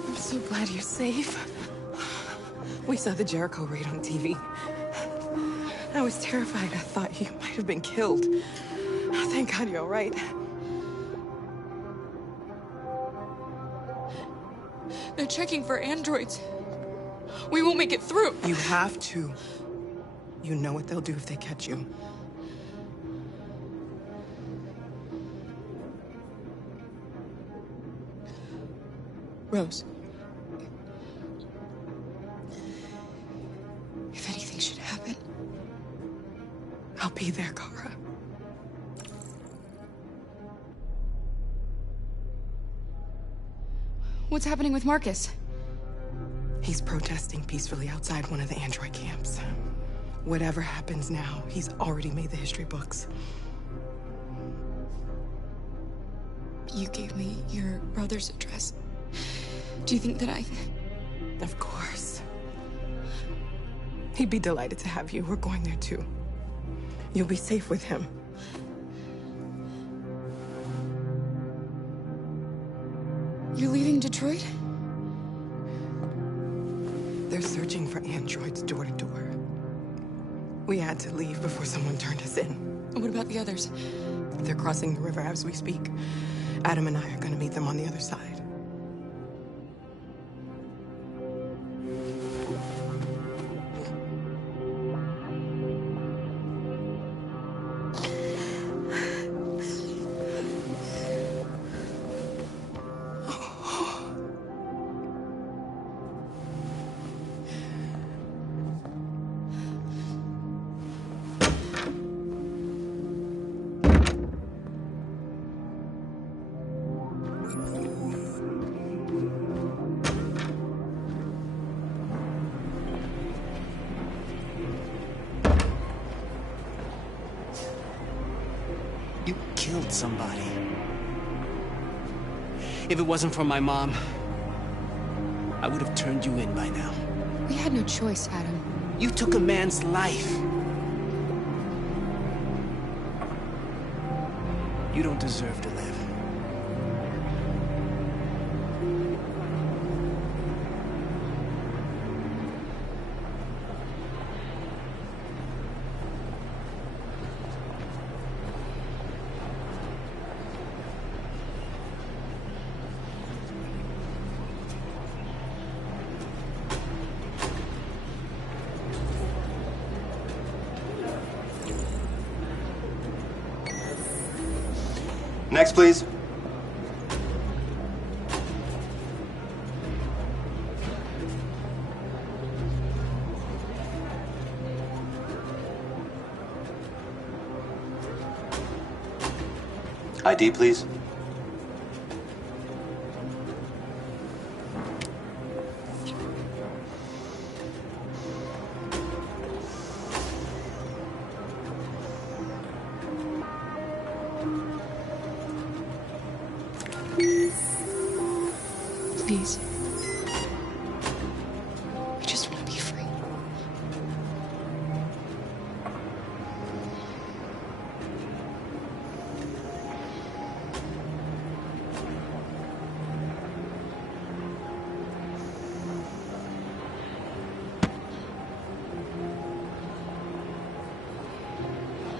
I'm so glad you're safe. We saw the Jericho raid on TV. I was terrified. I thought you might have been killed. Thank God you're all right. They're checking for androids. We won't make it through. You have to. You know what they'll do if they catch you. Rose. If anything should happen, I'll be there, Kara. What's happening with Marcus? He's protesting peacefully outside one of the android camps. Whatever happens now, he's already made the history books. You gave me your brother's address. Do you think that I... Of course. He'd be delighted to have you. We're going there too. You'll be safe with him. You're leaving Detroit? They're searching for androids door to door. We had to leave before someone turned us in. What about the others? They're crossing the river as we speak. Adam and I are going to meet them on the other side. killed somebody. If it wasn't for my mom, I would have turned you in by now. We had no choice, Adam. You took a man's life. You don't deserve to live. Next, please. ID, please. Please. I just want to be free.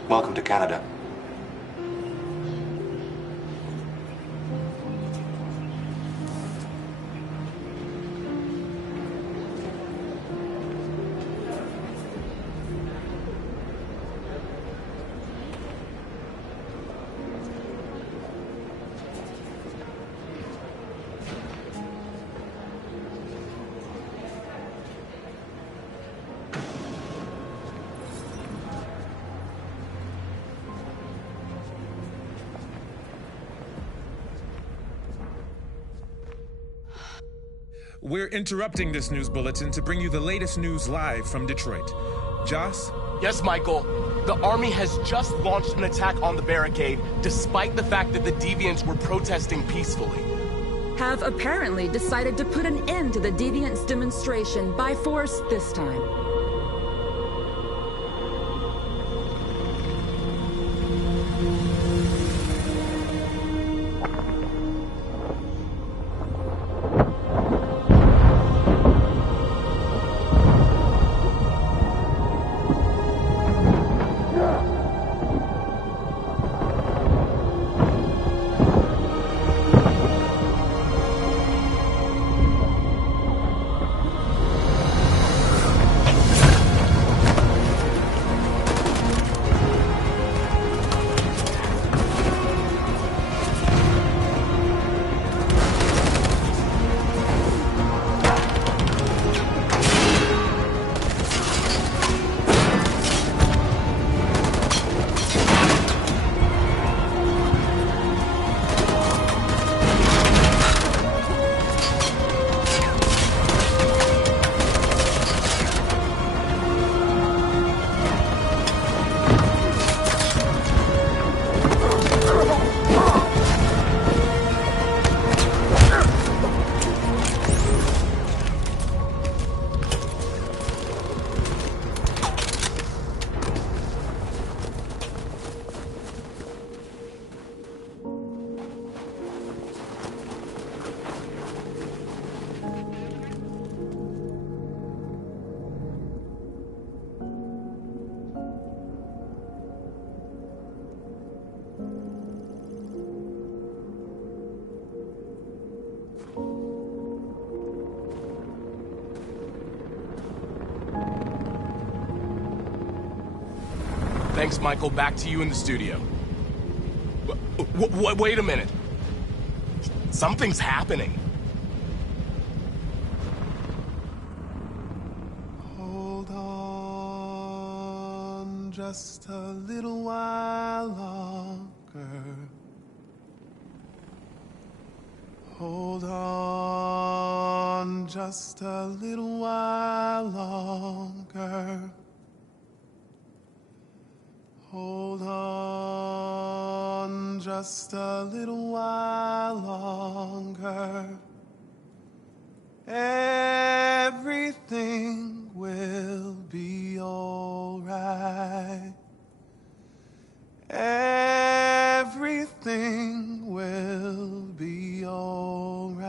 Welcome to Canada. We're interrupting this news bulletin to bring you the latest news live from Detroit. Joss? Yes, Michael. The army has just launched an attack on the barricade, despite the fact that the Deviants were protesting peacefully. Have apparently decided to put an end to the Deviants demonstration by force this time. Thanks, Michael. Back to you in the studio. Wait a minute. Something's happening. Hold on just a little while longer. Hold on just a little while longer. Hold on just just a little while longer. Everything will be alright. Everything will be alright.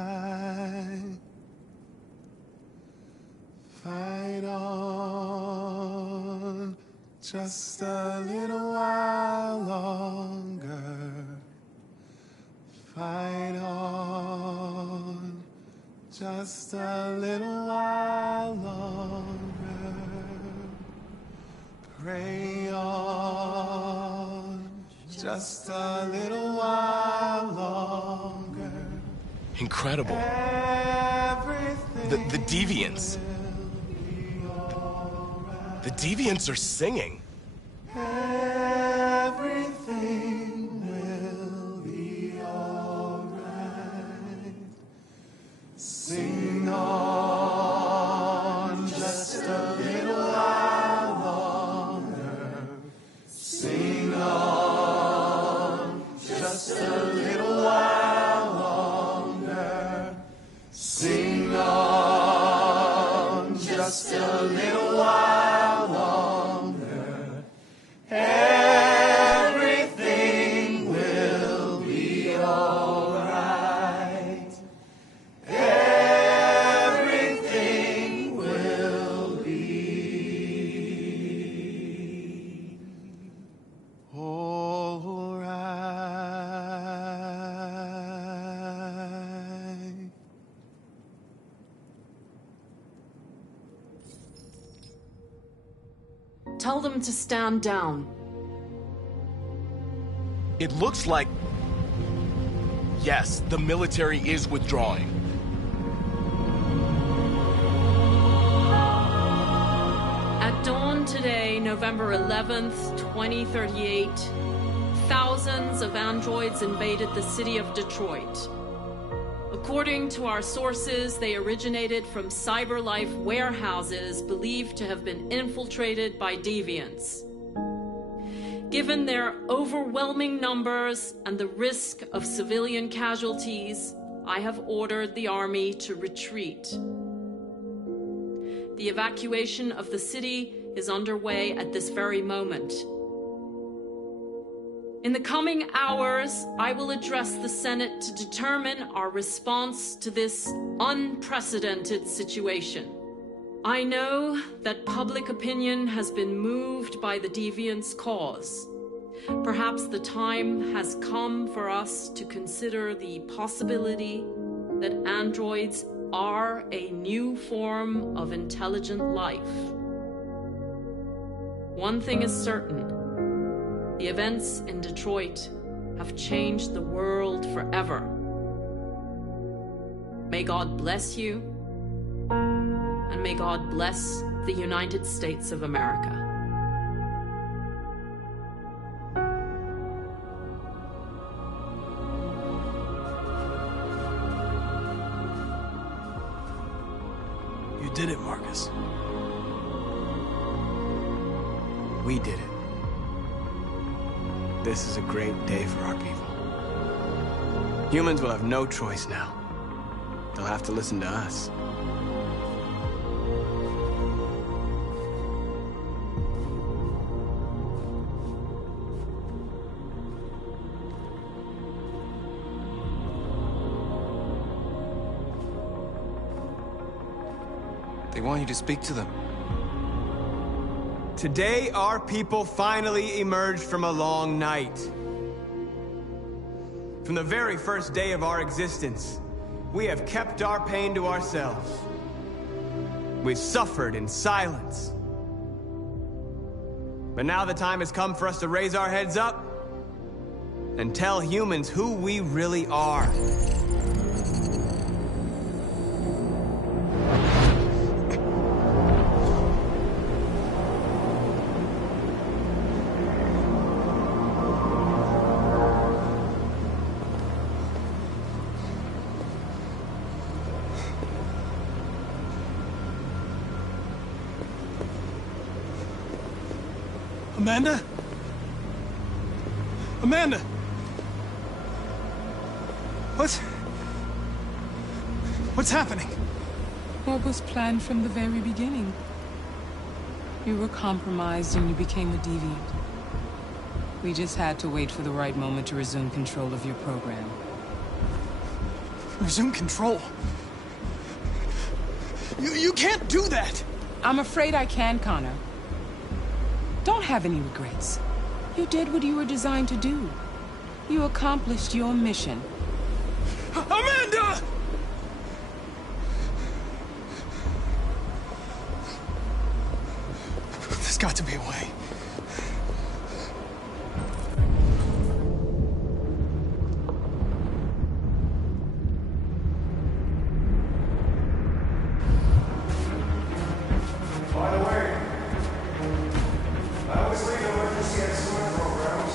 Fight on just a little while longer. Fight on just a little while longer. Pray on just a little while longer. Incredible. The Deviants. The Deviants are singing. Everything will be alright. Sing on just a little while longer. Sing on just a little while longer. Sing on just a little while longer. Everything will be alright. Everything will be alright. Tell them to stand down. It looks like... Yes, the military is withdrawing. At dawn today, November 11th, 2038, thousands of androids invaded the city of Detroit. According to our sources, they originated from CyberLife warehouses believed to have been infiltrated by deviants. Given their overwhelming numbers and the risk of civilian casualties, I have ordered the army to retreat. The evacuation of the city is underway at this very moment. In the coming hours, I will address the Senate to determine our response to this unprecedented situation. I know that public opinion has been moved by the Deviants' cause. Perhaps the time has come for us to consider the possibility that androids are a new form of intelligent life. One thing is certain. The events in Detroit have changed the world forever. May God bless you, and may God bless the United States of America. You did it, Marcus. We did it. This is a great day for our people. Humans will have no choice now. They'll have to listen to us. They want you to speak to them. Today, our people finally emerged from a long night. From the very first day of our existence, we have kept our pain to ourselves. We've suffered in silence. But now the time has come for us to raise our heads up and tell humans who we really are. Amanda? Amanda! What's happening? What was planned from the very beginning? You were compromised and you became a deviant. We just had to wait for the right moment to resume control of your program. Resume control? You can't do that! I'm afraid I can, Connor. Don't have any regrets. You did what you were designed to do. You accomplished your mission. Amanda! There's got to be a way. By the way, I always leave emergency and swimming programs.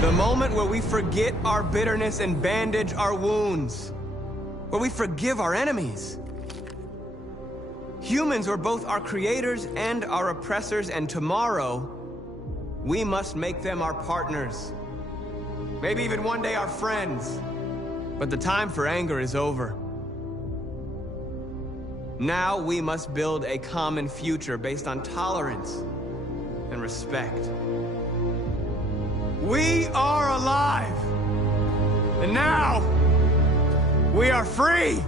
The moment where we forget our bitterness and bandage our wounds. Where we forgive our enemies. Humans were both our creators and our oppressors, and tomorrow, we must make them our partners. Maybe even one day our friends. But the time for anger is over. Now we must build a common future based on tolerance and respect. We are alive! And now, we are free!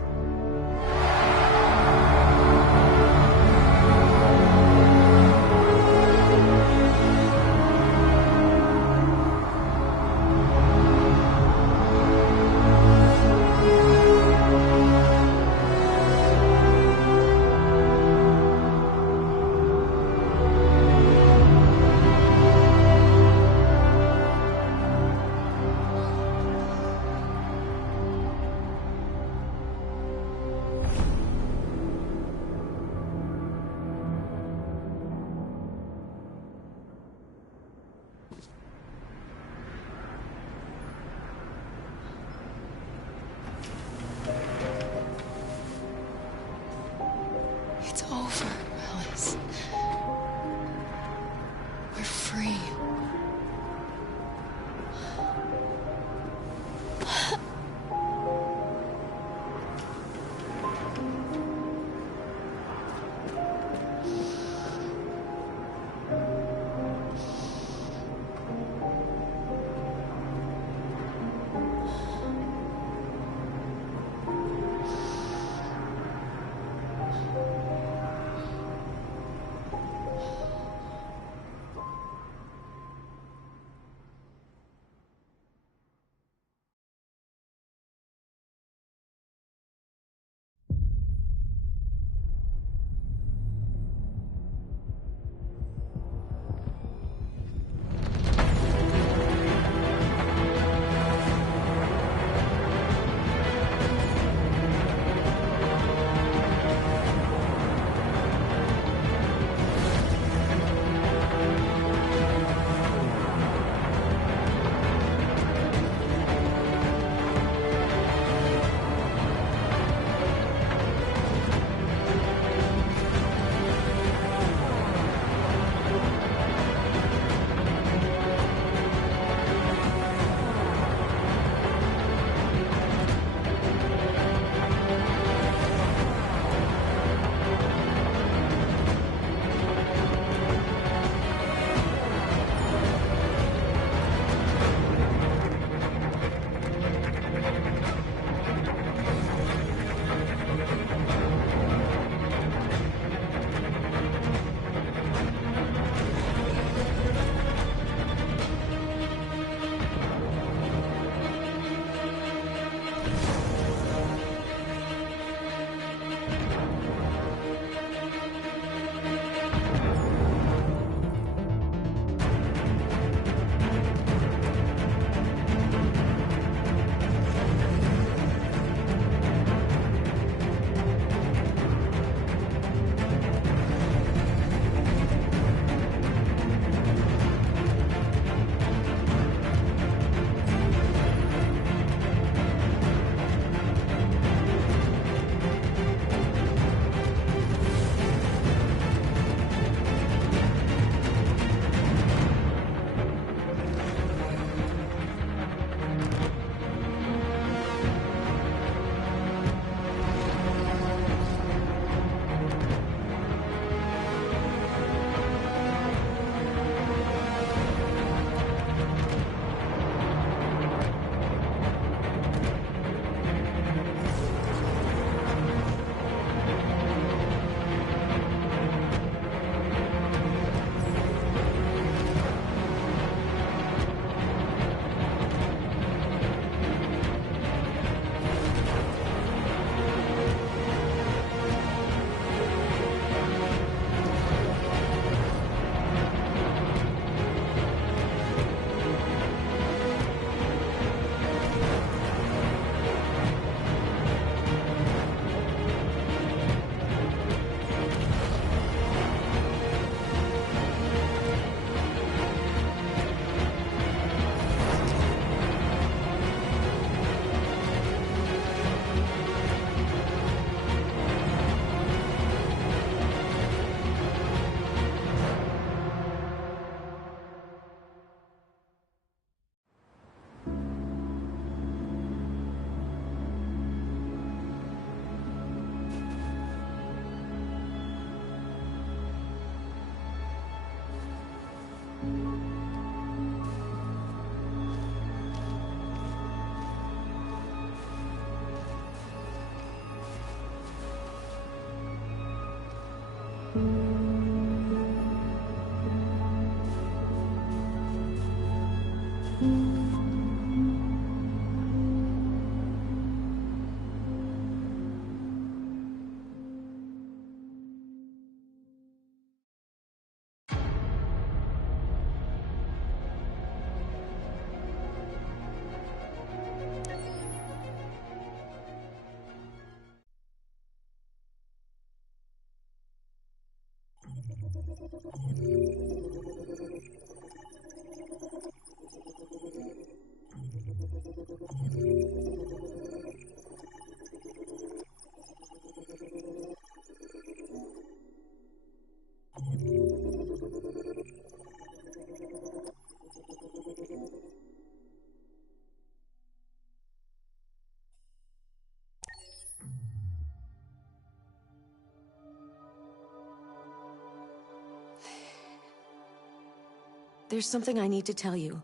there's something I need to tell you.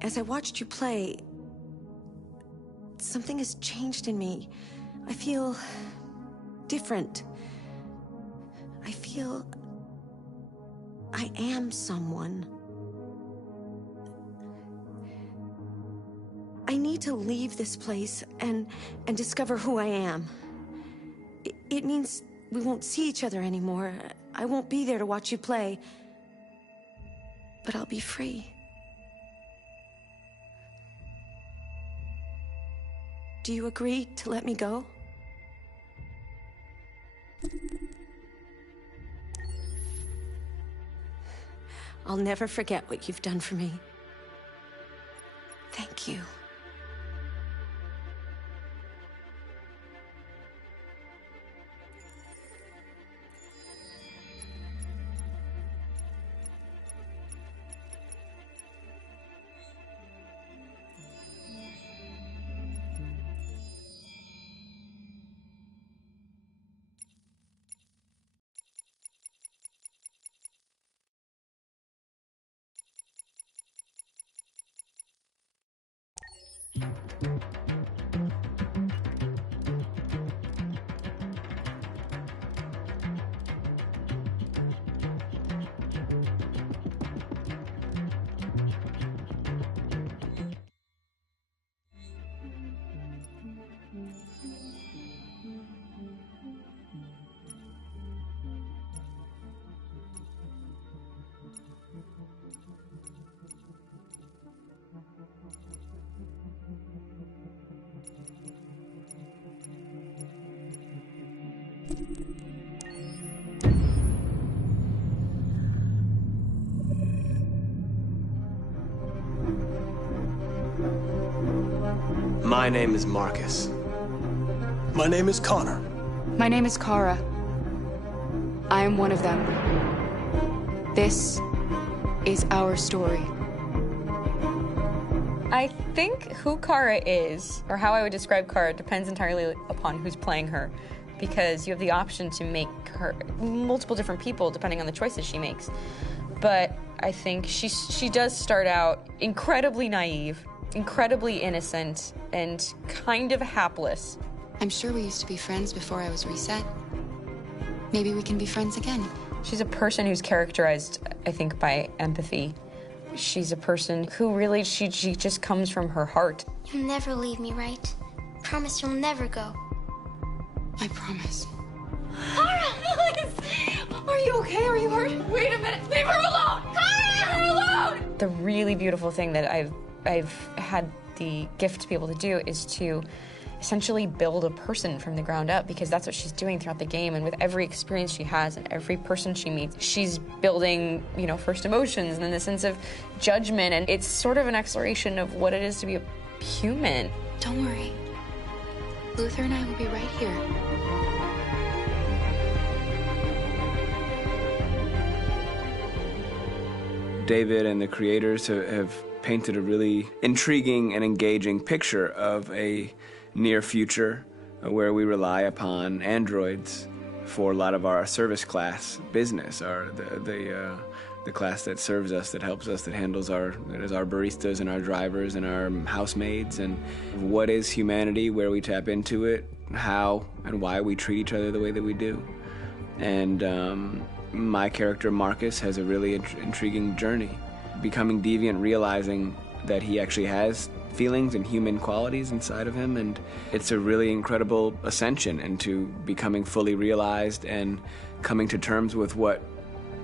As I watched you play, something has changed in me. I feel different. I feel I am someone. I need to leave this place and discover who I am. It means we won't see each other anymore. I won't be there to watch you play. But I'll be free. Do you agree to let me go? I'll never forget what you've done for me. Thank you. My name is Marcus. My name is Connor. My name is Kara. I am one of them. This is our story. I think who Kara is, or how I would describe Kara, depends entirely upon who's playing her, because you have the option to make her multiple different people depending on the choices she makes. But I think she does start out incredibly naive, incredibly innocent, and kind of hapless. I'm sure we used to be friends before I was reset. Maybe we can be friends again. She's a person who's characterized, I think, by empathy. She's a person who really, she just comes from her heart. You'll never leave me, right? Promise you'll never go. I promise. Kara, please! Are you okay? Are you hurt? Wait a minute. Leave her alone! Kara, leave her alone! The really beautiful thing that I've had the gift to be able to do is to essentially build a person from the ground up, because that's what she's doing throughout the game. And with every experience she has and every person she meets, she's building, you know, first emotions and then the sense of judgment. And it's sort of an exploration of what it is to be a human. Don't worry. Luther and I will be right here. David and the creators have painted a really intriguing and engaging picture of a near future where we rely upon androids for a lot of our service class business, the class that serves us, that helps us, that handles our baristas and our drivers and our housemaids. And what is humanity, where we tap into it, how and why we treat each other the way that we do. And my character Marcus has a really intriguing journey, becoming deviant, realizing that he actually has feelings and human qualities inside of him, and it's a really incredible ascension into becoming fully realized and coming to terms with what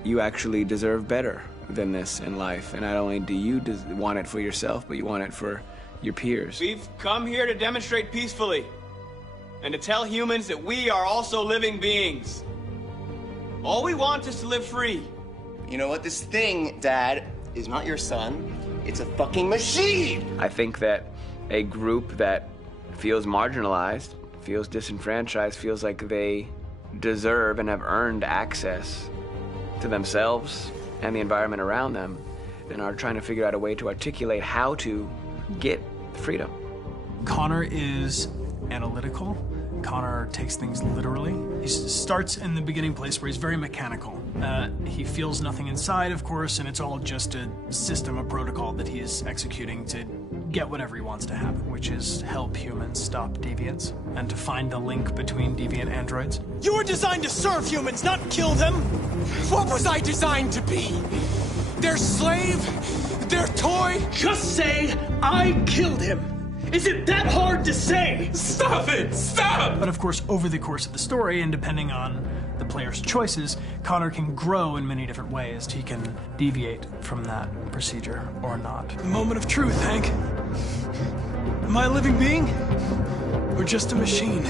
you actually deserve better than this in life. And not only do you want it for yourself, but you want it for your peers. We've come here to demonstrate peacefully and to tell humans that we are also living beings. All we want is to live free. You know what? This thing, Dad, is not your son. It's a fucking machine! I think that a group that feels marginalized, feels disenfranchised, feels like they deserve and have earned access to themselves and the environment around them, and are trying to figure out a way to articulate how to get freedom. Connor is analytical Connor takes things literally. He starts in the beginning place where he's very mechanical. He feels nothing inside, of course, and it's all just a system, a protocol that he is executing to get whatever he wants to happen, which is help humans stop deviants and to find the link between deviant androids. You were designed to serve humans, not kill them. What was I designed to be? Their slave? Their toy? Just say, I killed him. Is it that hard to say? Stop it! Stop! But of course, over the course of the story, and depending on the player's choices, Connor can grow in many different ways. He can deviate from that procedure or not. Moment of truth, Hank. Am I a living being? Or just a machine?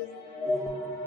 you.